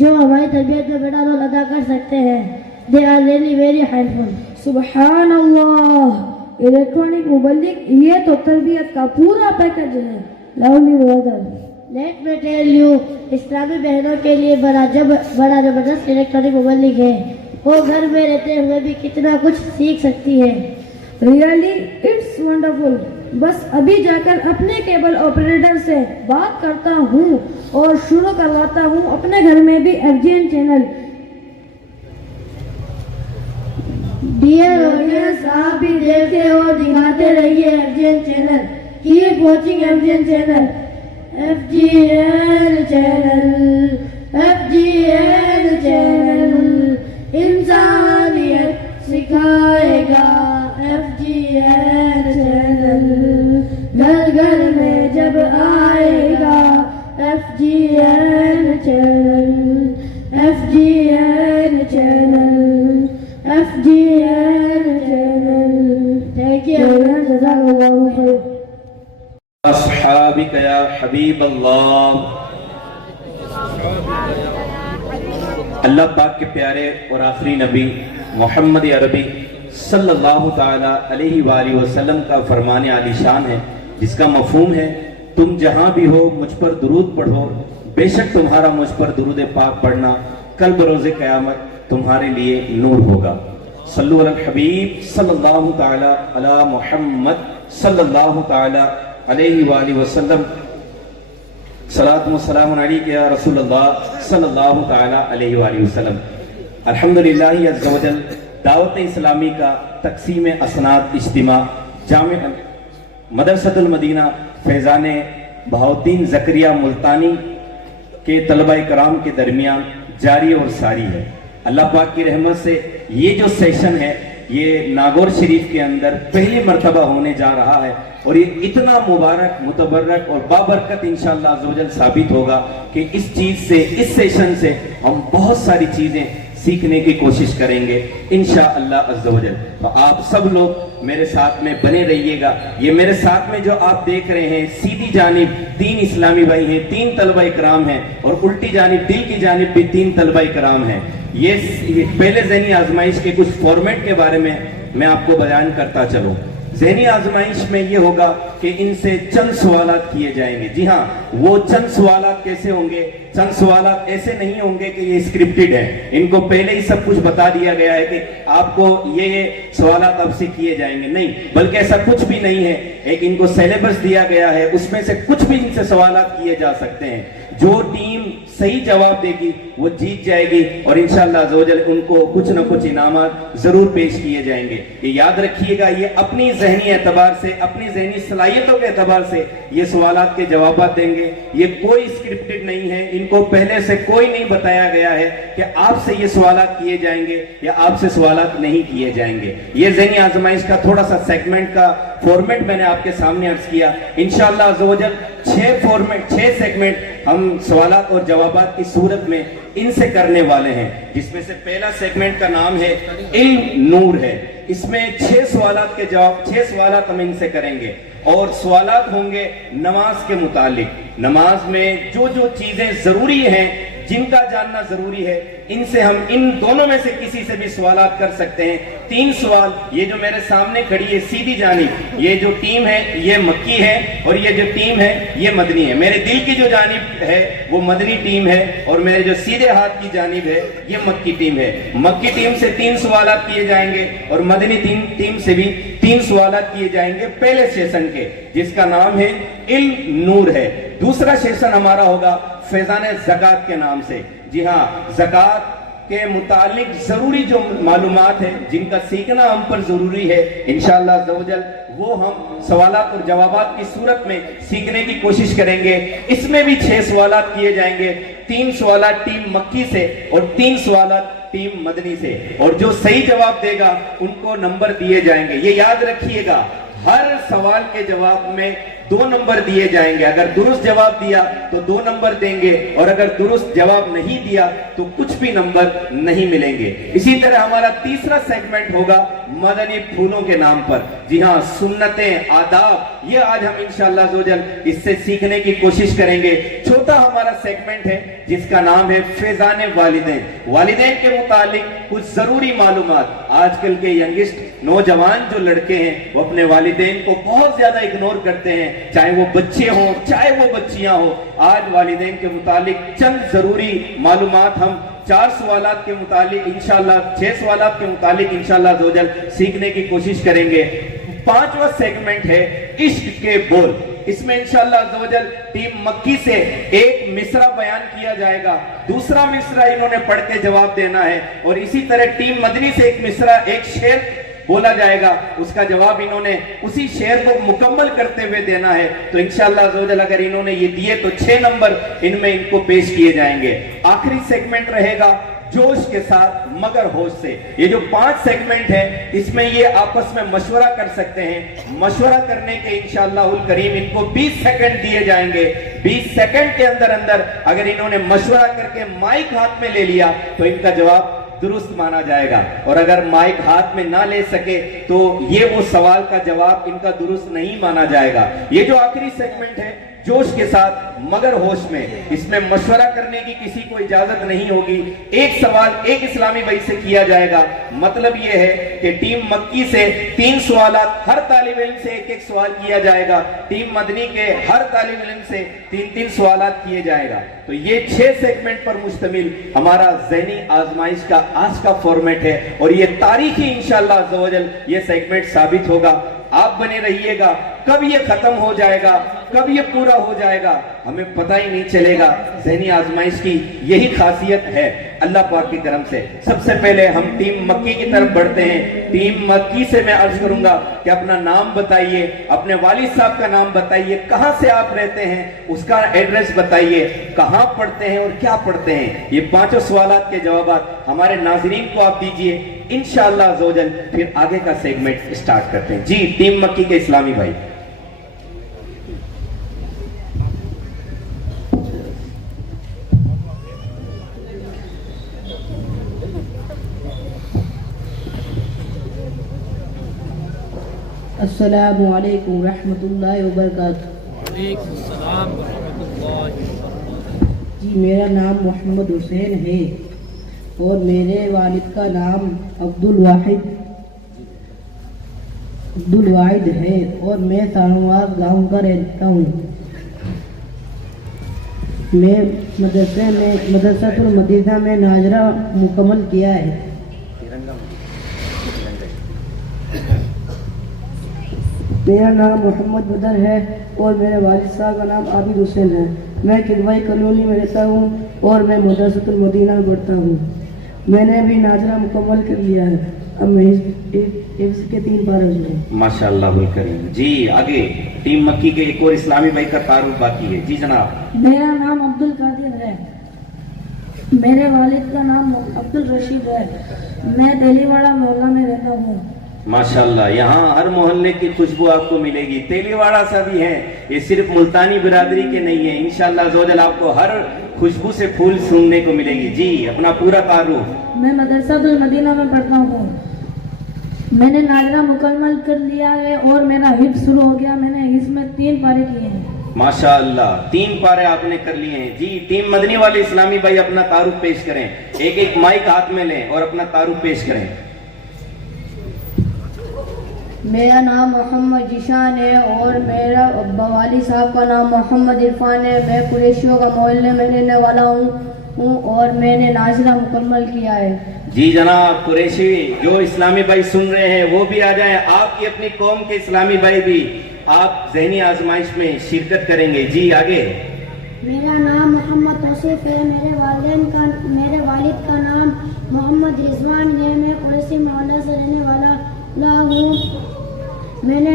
جو ہماری تربیت میں بڑا رول ادا کر سکتے ہیں. They are really very helpful. سبحان اللہ, الیکٹرانک مبلغ, یہ تو تربیت کا پورا پیکج ہے. Lovely Brother, Let me tell you, اسلامی بہنوں کے لیے بڑا زبردست الیکٹرانک مبلغ ہے. وہ گھر میں رہتے ہوئے بھی کتنا کچھ سیکھ سکتی ہے. Really it's wonderful. بس ابھی جا کر اپنے کیبل آپریٹر سے بات کرتا ہوں اور شروع کرواتا ہوں اپنے گھر میں بھی FGN چینل. ڈیئر آڈینس, آپ بھی دیکھتے اور دکھاتے رہیے FGN channel. Keep watching FGN channel. FGN channel, FGN channel, انسانیت سکھائے گا. FGN چینل گھر گھر میں جب آئے گا. FGN channel, FGN channel, FGN channel. Thank you, جزاک اللہ خیر. اصحابک یا حبیب اللہ. اللہ پاک کے پیارے اور آخری نبی محمد عربی صلی اللہ تعالی علیہ وآلہ وسلم کا فرمان عالی شان ہے, جس کا مفہوم ہے تم جہاں بھی ہو مجھ پر درود پڑھو, بے شک تمہارا مجھ پر درود پاک پڑھنا کل بروز قیامت تمہارے لیے نور ہوگا. صلو علی الحبیب صلی اللہ تعالی علی محمد صلی اللہ تعالی علیہ وآلہ وسلم. صلاۃ و سلام علیک یا رسول اللہ صلی اللہ تعالی علیہ وآلہ وسلم. الحمدللہ عز و جل, دعوت اسلامی کا تقسیم اسناد اجتماع جامع مدرسۃ المدینہ فیضان بہاؤالدین زکریا ملتانی کے طلبہ کرام کے درمیان جاری اور ساری ہے. اللہ پاک کی رحمت سے یہ جو سیشن ہے یہ ناگور شریف کے اندر پہلی مرتبہ ہونے جا رہا ہے, اور یہ اتنا مبارک متبرک اور بابرکت انشاءاللہ عز و جل ثابت ہوگا کہ اس چیز سے اس سیشن سے ہم بہت ساری چیزیں سیکھنے کی کوشش کریں گے انشاءاللہ عز و جل. تو آپ سب لوگ میرے ساتھ میں بنے رہیے گا. یہ میرے ساتھ میں جو آپ دیکھ رہے ہیں سیدھی جانب 3 اسلامی بھائی ہیں, 3 طلبہ اکرام ہیں, اور الٹی جانب دل کی جانب بھی 3 طلبہ اکرام ہیں. یہ پہلے ذہنی آزمائش کے کچھ فارمیٹ کے بارے میں آپ کو بیان کرتا چلوں. ذہنی آزمائش میں یہ ہوگا کہ ان سے چند سوالات کیے جائیں گے. جی ہاں, وہ چند سوالات کیسے ہوں گے؟ چند سوالات ایسے نہیں ہوں گے کہ یہ اسکرپٹڈ ہے, ان کو پہلے ہی سب کچھ بتا دیا گیا ہے کہ آپ کو یہ سوالات اب سے کیے جائیں گے. نہیں, بلکہ ایسا کچھ بھی نہیں ہے. ایک ان کو سیلیبس دیا گیا ہے, اس میں سے کچھ بھی ان سے سوالات کیے جا سکتے ہیں. جو ٹیم صحیح جواب دے گی وہ جیت جائے گی, اور انشاءاللہ عز و جل ان کو کچھ نہ کچھ انعامات ضرور پیش کیے جائیں گے. یہ یاد رکھیے گا, یہ اپنی ذہنی اعتبار سے, اپنی ذہنی صلاحیتوں کے اعتبار سے یہ سوالات کے جوابات دیں گے. یہ کوئی اسکرپٹڈ نہیں ہے, ان کو پہلے سے کوئی نہیں بتایا گیا ہے کہ آپ سے یہ سوالات کیے جائیں گے یا آپ سے سوالات نہیں کیے جائیں گے. یہ ذہنی آزمائش کا تھوڑا سا سیگمنٹ کا فارمیٹ میں نے آپ کے سامنے عرض کیا. انشاءاللہ عز و جل 6 سیگمنٹ ہم سوالات اور جوابات کی صورت میں ان سے کرنے والے ہیں, جس میں سے پہلا سیگمنٹ کا نام ہے علم نور ہے. اس میں 6 سوالات کے جواب, 6 سوالات ہم ان سے کریں گے, اور سوالات ہوں گے نماز کے متعلق. نماز میں جو جو چیزیں ضروری ہیں, جن کا جاننا ضروری ہے, ان سے ہم ان دونوں میں سے کسی سے بھی سوالات کر سکتے ہیں. 3 سوال, یہ جو میرے سامنے کھڑی ہے سیدھی جانب, یہ جو ٹیم ہے یہ مکی ہے, اور یہ جو ٹیم ہے یہ مدنی ہے. میرے دل کی جو جانب ہے وہ مدنی ٹیم ہے, اور میرے جو سیدھے ہاتھ کی جانب ہے یہ مکی ٹیم ہے. مکی ٹیم سے 3 سوالات کیے جائیں گے, اور مدنی ٹیم سے بھی 3 سوالات کیے جائیں گے پہلے سیشن کے, جس کا نام ہے علم نور ہے. دوسرا سیشن ہمارا ہوگا فیضان زکوٰۃ کے نام سے. جی ہاں, زکوٰۃ کے متعلق ضروری جو معلومات ہیں, جن کا سیکھنا ہم پر ضروری ہے, انشاءاللہ عز و جل وہ ہم سوالات اور جوابات کی صورت میں سیکھنے کی کوشش کریں گے. اس میں بھی 6 سوالات کیے جائیں گے, 3 سوالات ٹیم مکی سے اور 3 سوالات ٹیم مدنی سے, اور جو صحیح جواب دے گا ان کو نمبر دیے جائیں گے. یہ یاد رکھیے گا, ہر سوال کے جواب میں 2 نمبر دیے جائیں گے. اگر درست جواب دیا تو 2 نمبر دیں گے, اور اگر درست جواب نہیں دیا تو کچھ بھی نمبر نہیں ملیں گے. اسی طرح ہمارا تیسرا سیگمنٹ ہوگا مدنی پھولوں کے نام پر. جی ہاں, سنتیں, آداب, یہ آج ہم انشاءاللہ عز و جل اس سے سیکھنے کی کوشش کریں گے. چوتھا ہمارا سیگمنٹ ہے جس کا نام ہے فیضان والدین. والدین کے متعلق کچھ ضروری معلومات. آج کل کے ینگسٹ نوجوان جو لڑکے ہیں وہ اپنے والدین کو بہت زیادہ اگنور کرتے ہیں, چاہے وہ بچے ہوں چاہے وہ بچیاں ہوں. آج والدین کے متعلق چند ضروری معلومات ہم 4 سوالات کے متعلق انشاءاللہ 6 سوالات کے متعلق انشاءاللہ عز و جل سیکھنے کی کوشش کریں گے. 5واں سیگمنٹ ہے عشق کے بول. اس میں انشاءاللہ عز و جل ٹیم مکی سے ایک مصرع بیان کیا جائے گا, دوسرا مصرع انہوں نے پڑھ کے جواب دینا ہے, اور اسی طرح ٹیم مدنی سے ایک مصرع, ایک شعر بولا جائے گا, اس کا جواب انہوں نے اسی شعر کو مکمل کرتے ہوئے دینا ہے. تو انشاءاللہ عز و جل اگر انہوں نے یہ دیے تو 6 نمبر ان میں ان کو پیش کیے جائیں گے. آخری سیگمنٹ رہے گا جوش کے ساتھ مگر ہوش سے. یہ جو 5 سیگمنٹ ہے اس میں یہ آپس میں مشورہ کر سکتے ہیں. مشورہ کرنے کے انشاءاللہ الکریم ان کو 20 سیکنڈ دیے جائیں گے. 20 سیکنڈ کے اندر اگر انہوں نے مشورہ کر کے مائک ہاتھ میں لے لیا تو ان کا جواب درست مانا جائے گا, اور اگر مائک ہاتھ میں نہ لے سکے تو یہ وہ سوال کا جواب ان کا درست نہیں مانا جائے گا. یہ جو آخری سیگمنٹ ہے جوش کے ساتھ مگر ہوش میں, اس میں مشورہ کرنے کی کسی کو اجازت نہیں ہوگی. ایک سوال ایک اسلامی بھائی سے کیا جائے گا. مطلب یہ ہے کہ ٹیم مکی سے 3 سوالات, ہر طالب علم سے ایک سوال کیا جائے گا. ٹیم مدنی کے ہر طالب علم سے 3 سوالات کیے جائے گا. تو یہ 6 سیگمنٹ پر مشتمل ہمارا ذہنی آزمائش کا آج کا فارمیٹ ہے, اور یہ تاریخی انشاءاللہ عز و جل یہ سیگمنٹ ثابت ہوگا. آپ بنے رہیے گا, کب یہ ختم ہو جائے گا, کب یہ پورا ہو جائے گا ہمیں پتہ ہی نہیں چلے گا. ذہنی آزمائش کی یہی خاصیت ہے اللہ پاک کی کرم سے. سب سے پہلے ہم ٹیم مکی کی طرف بڑھتے ہیں. ٹیم مکی سے میں عرض کروں گا کہ اپنا نام بتائیے, اپنے والد صاحب کا نام بتائیے, کہاں سے آپ رہتے ہیں اس کا ایڈریس بتائیے, کہاں پڑھتے ہیں اور کیا پڑھتے ہیں. یہ 5 سوالات کے جوابات ہمارے ناظرین کو آپ دیجئے انشاءاللہ عز و جل. پھر آگے کا سیگمنٹ اسٹارٹ کرتے ہیں. جی ٹیم مکی کے اسلامی بھائی. السلام علیکم ورحمۃ اللہ وبرکاتہ. وعلیکم السلام ورحمۃ اللہ وبرکاتہ. جی میرا نام محمد حسین ہے اور میرے والد کا نام عبد الواحد ہے اور میں سانواز گاؤں کا رہتا ہوں. میں مدرسۃ المدینہ میں ناظرہ مکمل کیا ہے. میرا نام محمد بدر ہے اور میرے والد صاحب کا نام عابد حسین ہے. میں کدوائی کالونی میں رہتا ہوں اور میں مدرسۃ المدینہ میں پڑھتا ہوں. میں نے ابھی ناظرہ مکمل کر لیا ہے. اب میں حفظ کے 3 پارے ہوئے ہیں. ماشاءاللہ الکریم. جی آگے ٹیم مکی کے ایک اور اسلامی بھائی کا تعارف باقی ہے. جی جناب. میرا نام عبد القادر ہے. میرے والد کا نام عبد الرشید ہے. میں دہلی واڑہ محلہ میں رہتا ہوں. ماشاءاللہ یہاں ہر محلے کی خوشبو آپ کو ملے گی. تیلی واڑہ سا بھی ہیں, یہ صرف ملتانی برادری کے نہیں ہیں. انشاءاللہ عزوجل آپ کو ہر خوشبو سے پھول سونگنے کو ملے گی. جی اپنا پورا تعارف. میں مدرسۃ المدینہ میں پڑھتا ہوں. میں نے ناظرہ مکمل کر لیا ہے اور میرا حفظ شروع ہو گیا. میں نے حفظ میں 3 پارے کیے ہیں. ماشاءاللہ 3 پارے آپ نے کر لیے ہیں. جی ٹیم مدنی والے اسلامی بھائی اپنا تعارف پیش کریں. ایک مائک ہاتھ میں لیں اور اپنا تعارف پیش کریں. میرا نام محمد جیشان ہے اور میرا والد صاحب کا نام محمد عرفان ہے. میں قریشیوں کا محلے میں رہنے والا ہوں اور میں نے ناظرہ مکمل کیا ہے. جی جناب قریشی جو اسلامی بھائی سن رہے ہیں وہ بھی آ جائیں. آپ کی اپنی قوم کے اسلامی بھائی بھی آپ ذہنی آزمائش میں شرکت کریں گے. جی آگے. میرا نام محمد توصیف ہے. میرے والد کا نام محمد رضوان ہے. میں قریشی محلہ سے رہنے والا ہوں. میں نے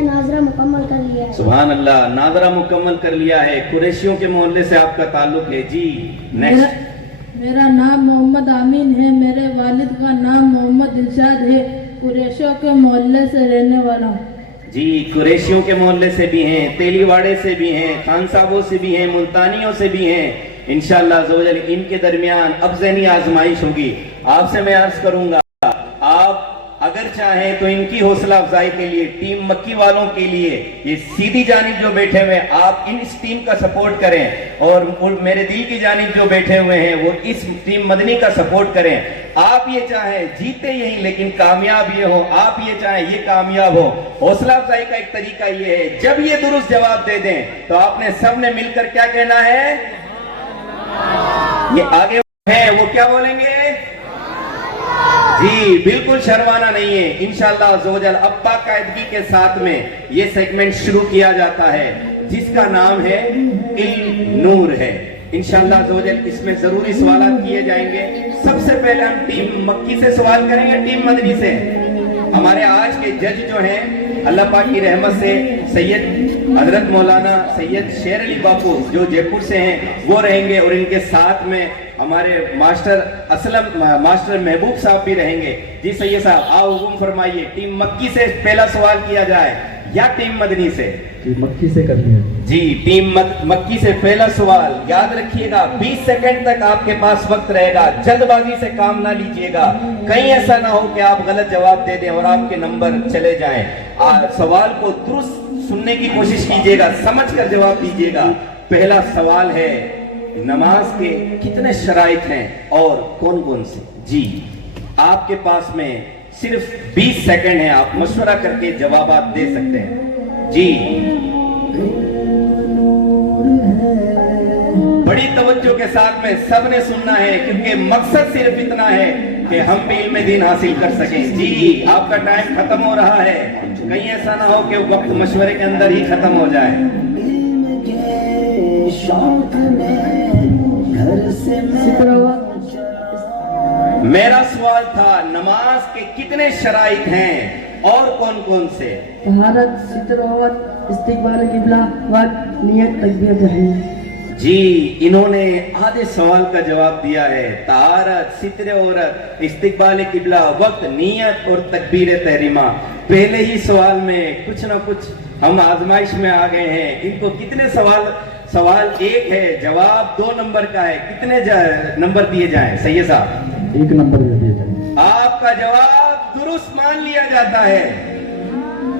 ناظرہ مکمل کر لیا ہے. سبحان اللہ ناظرہ مکمل کر لیا ہے. قریشیوں کے محلے سے آپ کا تعلق ہے. جی نیکسٹ. میرا نام محمد آمین ہے. میرے والد کا نام محمد دلشاد ہے. قریشیوں کے محلے سے رہنے والا ہوں. جی قریشیوں کے محلے سے بھی ہیں, تیلی واڑے سے بھی ہیں, خان صاحبوں سے بھی ہیں, ملتانیوں سے بھی ہیں. انشاءاللہ عزوجل ان کے درمیان اب ذہنی آزمائش ہوگی. آپ سے میں عرض کروں گا آپ اگر چاہیں تو ان کی حوصلہ افزائی کے لیے ٹیم مکی والوں کے لیے یہ سیدھی جانب جو بیٹھے ہوئے ہیں آپ اس ٹیم کا سپورٹ کریں اور میرے دل کی جانب جو بیٹھے ہوئے ہیں وہ اس ٹیم مدنی کا سپورٹ کریں. آپ یہ چاہیں جیتے یہی لیکن کامیاب یہ ہو, آپ یہ چاہیں یہ کامیاب ہو. حوصلہ افزائی کا ایک طریقہ یہ ہے جب یہ درست جواب دے دیں تو آپ نے سب نے مل کر کیا کہنا ہے. یہ آگے ہے وہ کیا بولیں گے. جی بالکل شرمانا نہیں ہے. انشاءاللہ عزوجل اب باقاعدگی کے ساتھ میں یہ سیگمنٹ شروع کیا جاتا ہے جس کا نام ہے علم نور ہے. انشاءاللہ عزوجل اس میں ضروری سوالات کیے جائیں گے. سب سے پہلے ہم ٹیم مکی سے سوال کریں گے, ٹیم مدنی سے. ہمارے آج کے جج جو ہیں اللہ پاک کی رحمت سے سید حضرت مولانا سید شیر علی باپو جو جے پور سے ہیں وہ رہیں گے اور ان کے ساتھ میں ہمارے ماسٹر محبوب صاحب بھی رہیں گے. جی سید صاحب آؤ حکم فرمائیے. ٹیم مکی سے پہلا سوال کیا جائے یا ٹیم مدنی سے. مکی سے کر لیا. جی ٹیم مکی سے پہلا سوال. یاد رکھیے گا 20 سیکنڈ تک آپ کے پاس وقت رہے گا. جلد بازی سے کام نہ لیجیے گا. کہیں ایسا نہ ہو کہ آپ غلط جواب دے دیں اور آپ کے نمبر چلے جائیں. سوال کو درست سننے کی کوشش کیجیے گا, سمجھ کر جواب دیجیے گا. پہلا سوال ہے نماز کے کتنے شرائط ہیں اور کون کون سے. جی آپ کے پاس میں صرف 20 سیکنڈ ہیں, آپ مشورہ کر کے جوابات دے سکتے ہیں. جی بڑی توجہ کے ساتھ میں سب نے سننا ہے کیونکہ مقصد صرف اتنا ہے کہ ہم بھی علم دین حاصل کر سکیں. جی آپ کا ٹائم ختم ہو رہا ہے. کہیں ایسا نہ ہو کہ وقت مشورے کے اندر ہی ختم ہو جائے. میرا سوال تھا نماز کے کتنے شرائط ہیں اور کون کون سے. طہارت, ستر عورت, استقبال قبلہ, وقت, نیت, تکبیر تحریم. جی انہوں نے آدھے سوال کا جواب دیا ہے. طہارت, ستر عورت, استقبال قبلہ, وقت, نیت اور تکبیر تحریمہ. پہلے ہی سوال میں کچھ نہ کچھ ہم آزمائش میں آ گئے ہیں. ان کو کتنے سوال 1 ہے, جواب 2 نمبر کا ہے. کتنے نمبر دیے جائیں سید صاحب. 1 نمبر دے دیا جائے. آپ کا جواب درست مان لیا جاتا ہے.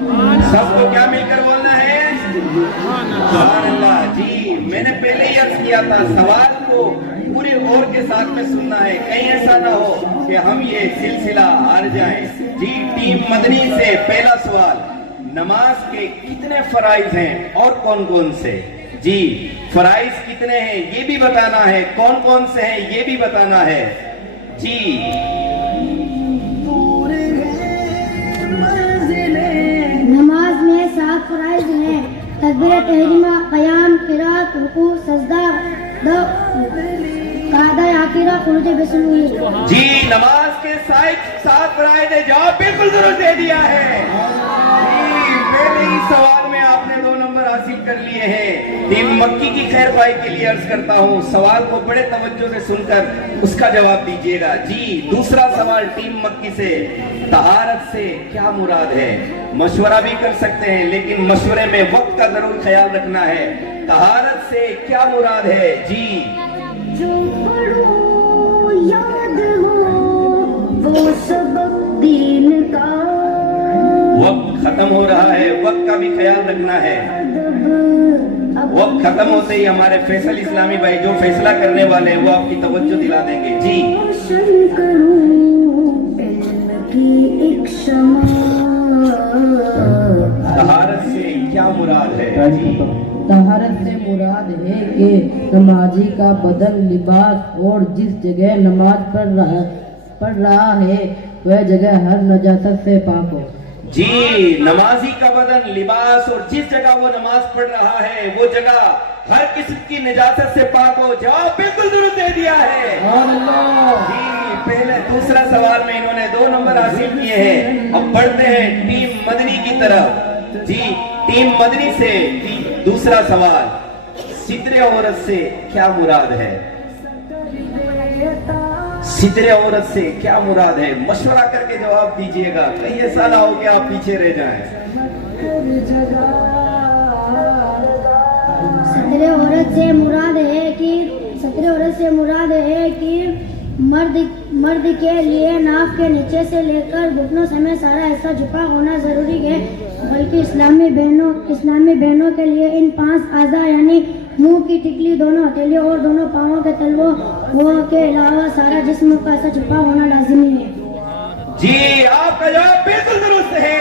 سب کو کیا مل کر بولنا ہے؟ سبحان اللہ. جی میں نے پہلے ہی عرض کیا تھا سوال کو پورے غور کے ساتھ میں سننا ہے, کہیں ایسا نہ ہو کہ ہم یہ سلسلہ ہار جائیں. جی ٹیم مدنی سے پہلا سوال, نماز کے کتنے فرائض ہیں اور کون کون سے؟ جی فرائض کتنے ہیں یہ بھی بتانا ہے, کون کون سے ہیں یہ بھی بتانا ہے. جی نماز میں 7 فرائض ہیں. تکبیر تحریمہ, قیام, قرات, رکوع, سجدہ, قاعدہ آخرہ, خروج بسم اللہ. جی نماز کے 7 فرائض ہیں. جواب بالکل درست دے دیا ہے. جی پہلے ہی سوال میں آپ نے 2 نمبر حاصل کر لیے ہیں. ٹیم مکی کی خیر خواہی کے لیے عرض کرتا ہوں سوال کو بڑے توجہ سے سن کر اس کا جواب دیجیے گا. جی دوسرا سوال ٹیم مکی سے, طہارت سے کیا مراد ہے؟ مشورہ بھی کر سکتے ہیں لیکن مشورے میں وقت کا ضرور خیال رکھنا ہے. طہارت سے کیا مراد ہے؟ جی جو پڑھو یاد ہو وہ سبق دین کا. وقت ختم ہو رہا ہے, وقت کا بھی خیال رکھنا ہے. وقت ختم ہوتے ہی ہمارے فیصل اسلامی بھائی جو فیصلہ کرنے والے ہیں وہ آپ کی توجہ دلا دیں گے. جی طہارت سے کیا مراد ہے؟ جی طہارت سے مراد ہے کہ نمازی کا بدن, لباس اور جس جگہ نماز پڑھ رہا ہے وہ جگہ ہر نجاست سے پاک ہو. جی نمازی کا بدن, لباس اور جس جگہ وہ نماز پڑھ رہا ہے وہ جگہ ہر قسم کی نجاست سے پاک ہو. جواب بالکل درست دے دیا ہے. جی پہلے دوسرا سوال میں انہوں نے 2 نمبر حاصل کیے ہیں. اب بڑھتے ہیں ٹیم مدنی کی طرف. جی ٹیم مدنی سے دوسرا سوال, ستر عورت سے کیا مراد ہے؟ ستر عورت سے کیا مراد ہے؟ مشورہ کر کے جواب دیجیے گا, کہیں ایسا نہ ہو کہ آپ پیچھے رہ جائیں. ستر عورت سے مراد ہے کہ مرد کے لیے ناف کے نیچے سے لے کر گھٹنوں سمیت سارا حصہ چھپا ہونا ضروری ہے, بلکہ اسلامی بہنوں کے لیے ان 5 اعضاء یعنی منہ کی ٹکلی, دونوں ہتھیلیوں اور دونوں پاؤں کے تلووں کے علاوہ سارا جسم کا حصہ چھپا ہونا لازمی ہے. جی آپ کا جواب بالکل درست ہے.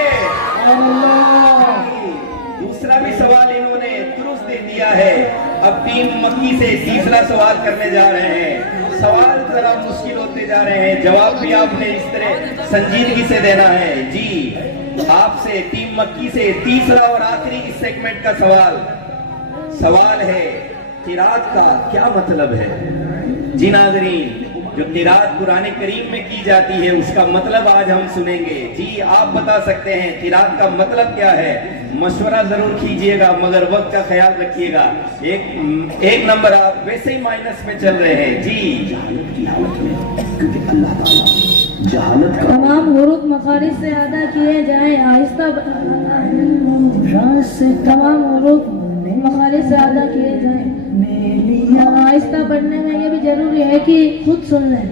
دوسرا بھی سوال انہوں نے درست دے دیا ہے. اب ٹیم مکی سے تیسرا سوال کرنے جا رہے ہیں. سوال ذرا مشکل ہوتے جا رہے ہیں, جواب بھی آپ نے اس طرح سنجیدگی سے دینا ہے. جی آپ سے ٹیم مکی سے تیسرا اور آخری اس سیگمنٹ کا سوال ہے, قرات کا کیا مطلب ہے؟ جی ناظرین, جو قرات قرآن کریم میں کی جاتی ہے اس کا مطلب آج ہم سنیں گے. جی آپ بتا سکتے ہیں قرات کا مطلب کیا ہے؟ مشورہ ضرور کیجئے گا مگر وقت کا خیال رکھیے گا. ایک نمبر آپ ویسے ہی مائنس میں چل رہے ہیں. جی تمام حروف مخارج سے ادا کیے جائیں, آہستہ تمام حروف مخارج سے ادا کیے جائیں. آہستہ پڑھنے میں یہ بھی ضروری ہے کہ خود سن لیں.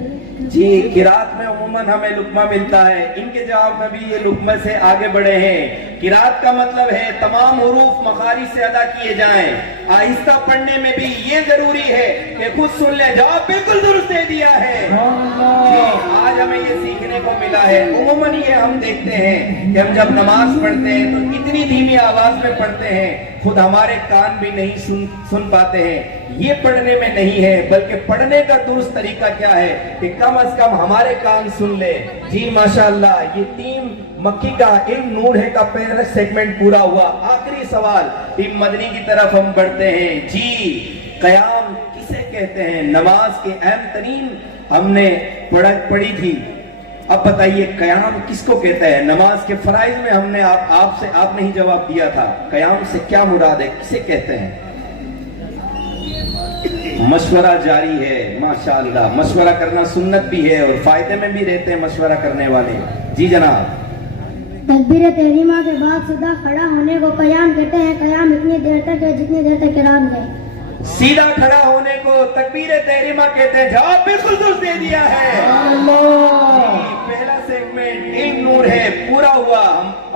جی قرات میں عموماً ہمیں لقمہ ملتا ہے, ان کے جواب میں بھی یہ لقمہ سے آگے بڑھے ہیں. قرات کا مطلب ہے تمام حروف مخارج سے ادا کیے جائیں, آہستہ پڑھنے میں بھی یہ ضروری ہے کہ خود سن لیں. جواب بالکل درست دے دیا ہے. جی آج ہمیں یہ سیکھنے کو ملا ہے. عموماً یہ ہم دیکھتے ہیں کہ ہم جب نماز پڑھتے ہیں تو اتنی دھیمی آواز میں پڑھتے ہیں خود ہمارے کان بھی نہیں سن پاتے ہیں. یہ پڑھنے میں نہیں ہے بلکہ پڑھنے کا درست طریقہ کیا ہے کہ کم از کم ہمارے کان سن لے. جی ماشاءاللہ یہ ٹیم مکی کا علم نور ہے کا پہلا سیگمنٹ پورا ہوا. آخری سوال ٹیم مدنی کی طرف ہم بڑھتے ہیں. جی قیام کسے کہتے ہیں؟ نماز کے اہم ترین ہم نے پڑھی تھی. اب بتائیے قیام کس کو کہتا ہے؟ نماز کے فرائض میں ہم نے آپ نے ہی جواب دیا تھا. قیام سے کیا مراد ہے, کسے کہتے ہیں؟ مشورہ جاری ہے. ماشاءاللہ مشورہ کرنا سنت بھی ہے اور فائدے میں بھی رہتے ہیں مشورہ کرنے والے. جی جناب. تکبیر تحریمہ کے بعد سیدھا کھڑا ہونے کو قیام کہتے ہیں. قیام اتنی دیر تک ہے جتنی دیر تک قرات ہے. سیدھا کھڑا ہونے کو تکبیر تحریمہ کہتے ہیں. جواب بالکل درست دے دیا ہے. پہلا سیگمنٹ علم نور ہے پورا ہوا. ہم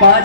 5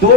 2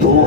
2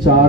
4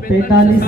45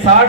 60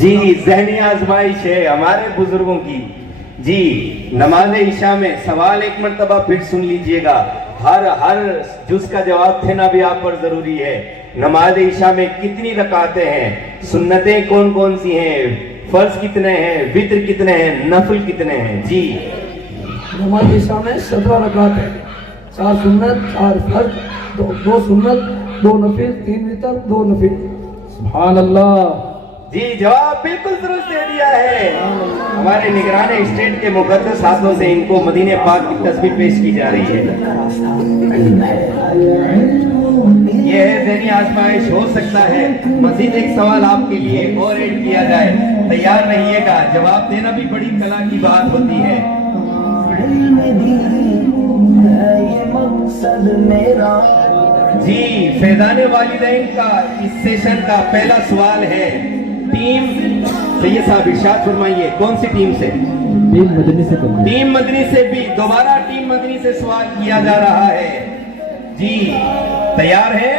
جی ذہنی آزمائش ہے ہمارے بزرگوں کی. جی نماز عشاء میں سوال ایک مرتبہ پھر سن لیجئے گا. ہر جز کا جواب دینا بھی آپ پر ضروری ہے. نماز عشاء میں کتنی رکعتیں ہیں, سنتیں کون کون سی ہیں, فرض کتنے ہیں, وتر کتنے ہیں, نفل کتنے ہیں. جی نماز عشاء میں 17 رکعت ہے, 4 سنت 4 فرض, 2 سنت 2 نفل, 3 وتر 2 نفل. سبحان اللہ. جی جواب بالکل درست دے دیا ہے. ہمارے نگران اسٹیٹ کے مقدس ہاتھوں سے ان کو مدینہ پاک کی تصویر پیش کی جا رہی ہے. یہ ہے ذہنی آزمائش. ہو سکتا ہے مزید ایک سوال آپ کے لیے اور ایڈ کیا جائے. تیار رہیے گا, جواب دینا بھی بڑی کلا کی بات ہوتی ہے. یہ مقصد میرا. جی فیضان والدین کا اس سیشن کا پہلا سوال ہے. ٹیم سید صاحب ارشاد فرمائیے کون سی ٹیم سے؟ ٹیم مدنی سے. ٹیم مدنی سے بھی دوبارہ ٹیم مدنی سے سوال کیا جا رہا ہے. جی تیار ہے؟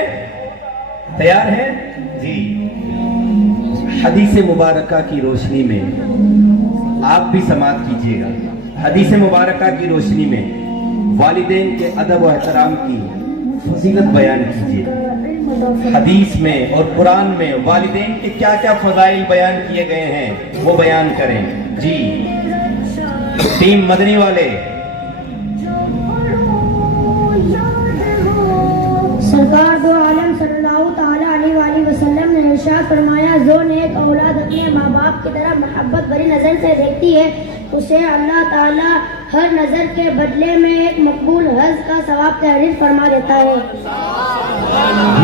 تیار ہے جی. حدیث مبارکہ کی روشنی میں آپ بھی سماعت کیجئے گا. حدیث مبارکہ کی روشنی میں والدین کے ادب و احترام کی فضیلت بیان کیجئے. حدیث میں اور قرآن میں والدین کے کیا کیا فضائل بیان کیے گئے ہیں وہ بیان کریں. جی ٹیم مدنی والے. سرکار دو عالم صلی اللہ تعالیٰ علیہ وآلہ وسلم نے ارشاد فرمایا, جو نیک اولاد اپنے ماں باپ کی طرح محبت بری نظر سے دیکھتی ہے اسے اللہ تعالیٰ ہر نظر کے بدلے میں ایک مقبول حج کا ثواب تحریر فرما دیتا ہے.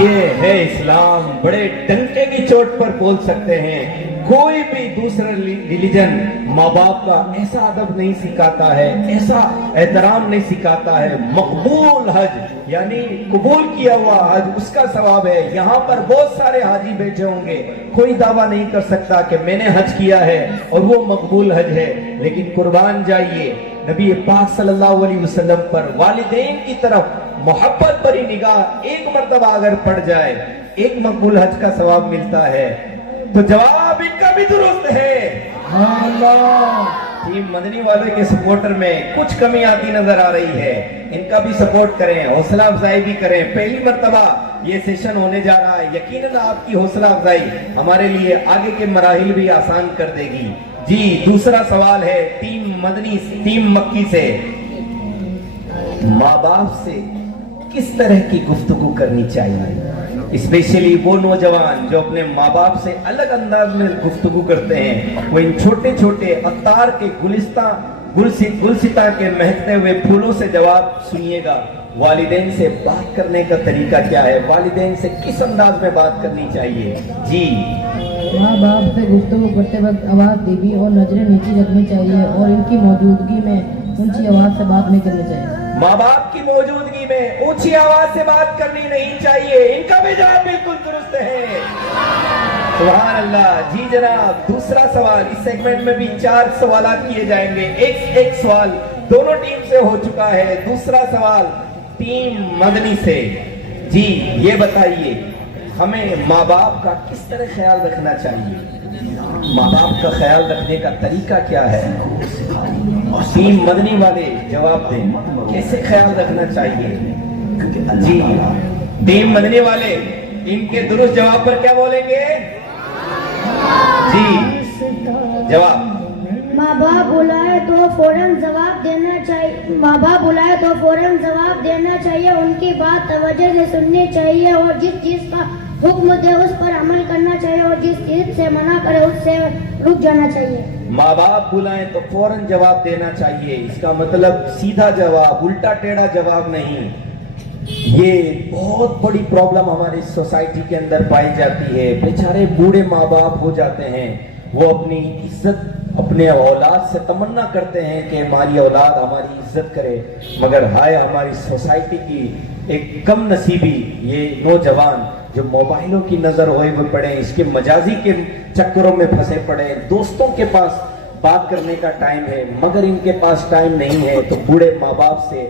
یہ ہے اسلام. بڑے ڈنکے کی چوٹ پر بول سکتے ہیں. کوئی بھی دوسرا ریلیجن ماں باپ کا ایسا ادب نہیں سکھاتا ہے, ایسا احترام نہیں سکھاتا ہے. مقبول حج یعنی قبول کیا ہوا حج, اس کا ثواب ہے. یہاں پر بہت سارے حاجی بیٹھے ہوں گے, کوئی دعویٰ نہیں کر سکتا کہ میں نے حج کیا ہے اور وہ مقبول حج ہے, لیکن قربان جائیے نبی پاک صلی اللہ علیہ وسلم پر والدین کی طرف محبت بری نگاہ ایک مرتبہ اگر پڑ جائے ایک مقبول حج کا ثواب ملتا ہے. تو جواب ان کا بھی درست ہے. ٹیم مدنی والے کے سپورٹر میں کچھ کمی آتی نظر آ رہی ہے, ان کا بھی سپورٹ کریں, حوصلہ افزائی بھی کریں. پہلی مرتبہ یہ سیشن ہونے جا رہا ہے, یقیناً آپ کی حوصلہ افزائی ہمارے لیے آگے کے مراحل بھی آسان کر دے گی. جی دوسرا سوال ہے ٹیم مکی سے. ماں باپ سے کس طرح کی گفتگو کرنی چاہیے, اسپیشلی وہ نوجوان جو اپنے ماں باپ سے الگ انداز میں گفتگو کرتے ہیں. وہ ان چھوٹے چھوٹے عطار کے گلستاں کے مہکتے ہوئے پھولوں سے جواب سنیے گا. والدین سے بات کرنے کا طریقہ کیا ہے, والدین سے کس انداز میں بات کرنی چاہیے. جی ماں باپ سے گفتگو کرتے وقت آواز دھیمی اور نظریں نیچی رکھنی چاہیے اور ان کی موجودگی میں اونچی آواز سے بات نہیں کرنی چاہیے. ماں باپ کی موجودگی میں اونچی آواز سے بات کرنی نہیں چاہیے. ان کا بھی جواب بالکل درست ہے. سبحان اللہ. جی جناب دوسرا سوال. اس سیگمنٹ میں بھی 4 سوالات کیے جائیں گے. ایک سوال دونوں ٹیم سے ہو چکا ہے. دوسرا سوال ٹیم مدنی سے. جی یہ بتائیے ہمیں ماں باپ کا کس طرح خیال رکھنا چاہیے, ماں باپ کا خیال رکھنے کا طریقہ کیا ہے. ٹیم مدنی والے جواب دیں کیسے خیال رکھنا چاہیے. جی ٹیم مدنی والے ان کے درست جواب پر کیا بولیں گے. جی جواب. ماں باپ بلائے تو فوراً جواب دینا چاہیے. ماں باپ بلائے تو فوراً جواب دینا چاہیے. ان کی بات توجہ سے سننی چاہیے اور جس چیز کا حکم دے اس پر عمل کرنا چاہیے اور جس چیز سے منع کرے اس سے رک جانا چاہیے. ماں باپ بلائیں تو فوراً جواب دینا چاہیے. اس کا مطلب سیدھا جواب, الٹا ٹیڑھا جواب نہیں. یہ بہت بڑی پرابلم ہماری سوسائٹی کے اندر پائی جاتی ہے. بیچارے بوڑھے ماں باپ ہو جاتے ہیں, وہ اپنی عزت اپنے اولاد سے تمنا کرتے ہیں کہ ہماری اولاد ہماری عزت کرے, مگر ہائے ہماری سوسائٹی کی ایک کم نصیبی یہ نوجوان جو موبائلوں کی نظر ہوئے ہوئے پڑے, اس کے مجازی کے چکروں میں پھنسے پڑے. دوستوں کے پاس بات کرنے کا ٹائم ہے مگر ان کے پاس ٹائم نہیں ہے, تو بوڑھے ماں باپ سے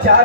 4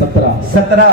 17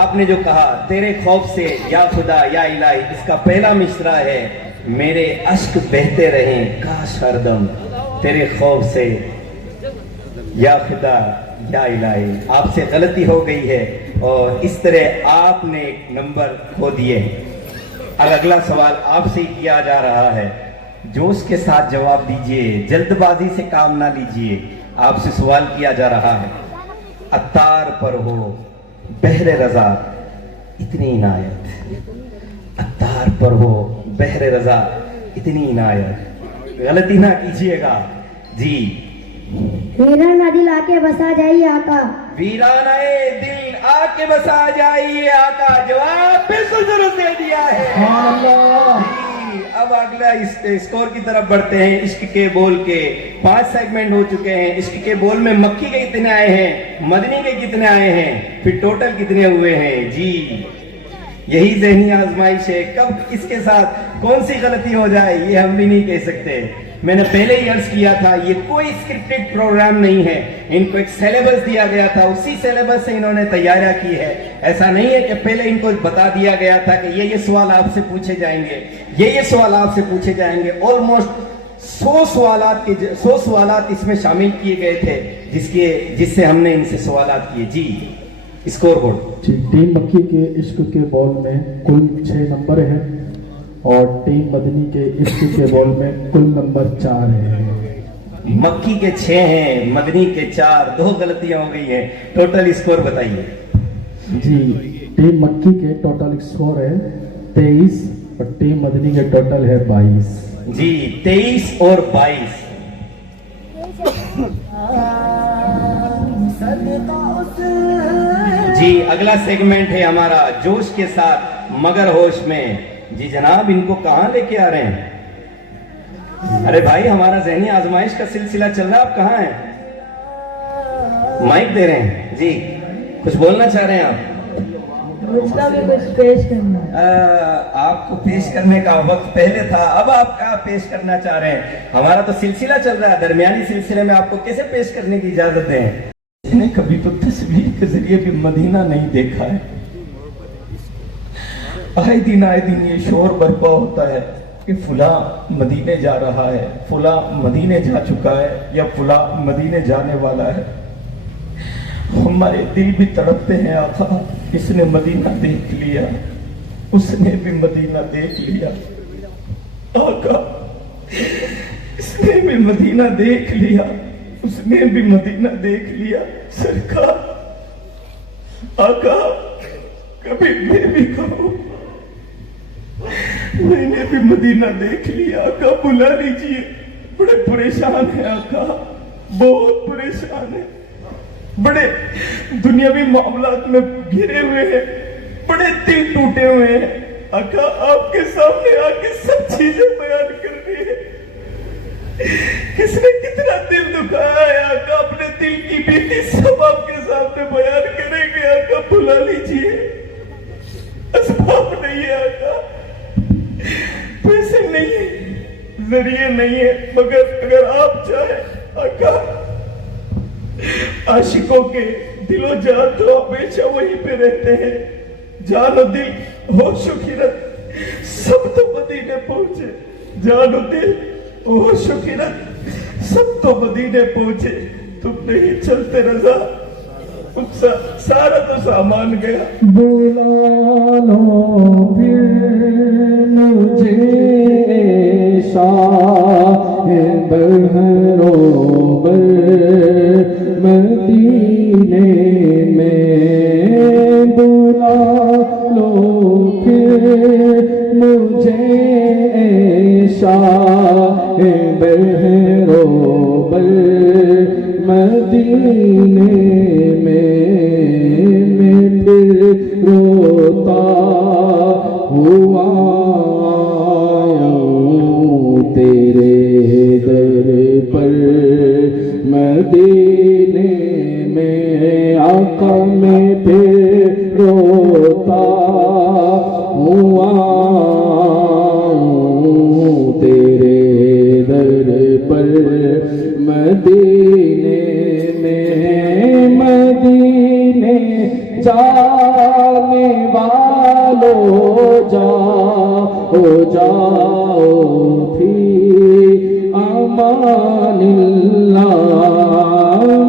آپ نے جو کہا تیرے خوف سے یا خدا یا الہی، اس کا پہلا مصرع ہے میرے اشک بہتے رہیں کاش ہردم تیرے خوف سے یا خدا یا الہی۔ آپ سے غلطی ہو گئی ہے اور اس طرح آپ نے ایک نمبر کھو دیے۔ اب اگلا سوال آپ سے ہی کیا جا رہا ہے، جوش کے ساتھ جواب دیجئے، جلد بازی سے کام نہ لیجئے۔ آپ سے سوال کیا جا رہا ہے، عطار پر ہو بحر رضا اتنی عنایت، عطار پر ہو بحر رضا اتنی عنایت، غلطی نہ کیجئے گا جی۔ ویرانہ دل آ کے بسا جائیے آقا، ویرانہ دل آ کے بسا جائیے آقا، جواب بالکل درست دے دیا ہے۔ جی، اب اگلا اسکور کی طرف بڑھتے ہیں۔ عشق کے بول کے 5 سیگمنٹ ہو چکے ہیں۔ عشق کے بول میں مکی کے کتنے آئے ہیں، مدنی کے کتنے آئے ہیں، پھر ٹوٹل کتنے ہوئے ہیں؟ جی یہی ذہنی آزمائش ہے، کب کس کے ساتھ کون سی غلطی ہو جائے یہ ہم بھی نہیں کہہ سکتے۔ میں نے پہلے ہی عرض کیا تھا یہ کوئی اسکرپٹڈ پروگرام نہیں ہے، ان کو ایک سیلیبس دیا گیا تھا، اسی سیلیبس سے انہوں نے تیاریاں کی ہے۔ ایسا نہیں ہے کہ پہلے ان کو بتا دیا گیا تھا کہ یہ سوال آپ سے پوچھے جائیں گے، یہ سوال آپ سے پوچھے جائیں گے۔ آلموسٹ 100 سوالات اس میں شامل کیے گئے تھے جس سے ہم نے ان سے سوالات کیے۔ جی اسکور بورڈ جی، ٹیم مکی کے عشق کے بال میں کل 6 نمبر ہیں اور ٹیم مدنی کے عشق کے بال میں کل نمبر 4 ہیں۔ مکی کے 6 ہیں، مدنی کے 4، 2 غلطیاں ہو گئی ہیں۔ ٹوٹل اسکور بتائیے۔ جی، ٹیم مکی کے ٹوٹل اسکور ہے 23 اور ٹیم مدنی کے ٹوٹل ہے 22۔ جی 23 اور 22۔ جی اگلا سیگمنٹ ہے ہمارا جوش کے ساتھ مگر ہوش میں۔ جی جناب ان کو کہاں لے کے آ رہے ہیں؟ ارے بھائی ہمارا ذہنی آزمائش کا سلسلہ چل رہا ہے، آپ کہاں ہیں؟ مائک دے رہے ہیں جی، کچھ بولنا چاہ رہے ہیں آپ؟ مجھ کا بھی کچھ پیش کرنا۔ آپ کو پیش کرنے کا وقت پہلے تھا، اب آپ کہاں پیش کرنا چاہ رہے ہیں؟ ہمارا تو سلسلہ چل رہا ہے، درمیانی سلسلے میں آپ کو کیسے پیش کرنے کی اجازت دیں؟ نے کبھی تو تصویر کے ذریعے بھی مدینہ نہیں دیکھا ہے۔ آئے دن یہ شور برپا ہوتا ہے کہ فلاں مدینے جا رہا ہے، فلاں مدینے جا چکا ہے یا فلاں مدینے جانے والا ہے۔ ہمارے دل بھی تڑپتے ہیں آقا، اس نے مدینہ دیکھ لیا، اس نے بھی مدینہ دیکھ لیا، آقا اس نے بھی مدینہ دیکھ لیا، اس نے بھی مدینہ دیکھ لیا۔ سرکار آقا کبھی میں بھی کہوں میں نے بھی مدینہ دیکھ لیا، آقا بلا لیجئے۔ بڑے پریشان ہیں آقا، بہت پریشان ہیں، بڑے دنیاوی معاملات میں گھرے ہوئے ہیں، بڑے دل ٹوٹے ہوئے ہیں آقا۔ آپ کے سامنے آ کے سب چیزیں بیان کرنی ہے، کس نے کتنا دل دکھایا ہے آقا، اپنے دل کی بیتی سب آپ کے سامنے بیان کریں گے آقا، بلا لیجئے۔ اسباب نہیں ہے آقا، پیسے نہیں ہے، ذریعے نہیں ہے، مگر اگر آپ چاہیں آقا، عاشقوں کے دل و جان تو ہمیشہ وہیں پہ رہتے ہیں، جان و دل ہوش و خیرت سب تو مدینے پہنچے، جان و دل ہوش و خیرت سب تو مدینے پہنچے، تم نہیں چلتے رضا، سارا تو سامان گیا۔ بلا لو پھر مجھے شاہ بہروبر مدینے میں، بلا لو پھر مجھے شاہ بہروبر مدینے میں پھر روتا ہوا تیرے در پر مدینے میں، آقا میں پھر روتا ہوا تیرے در پر مدینے میں، مدینے جانے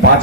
5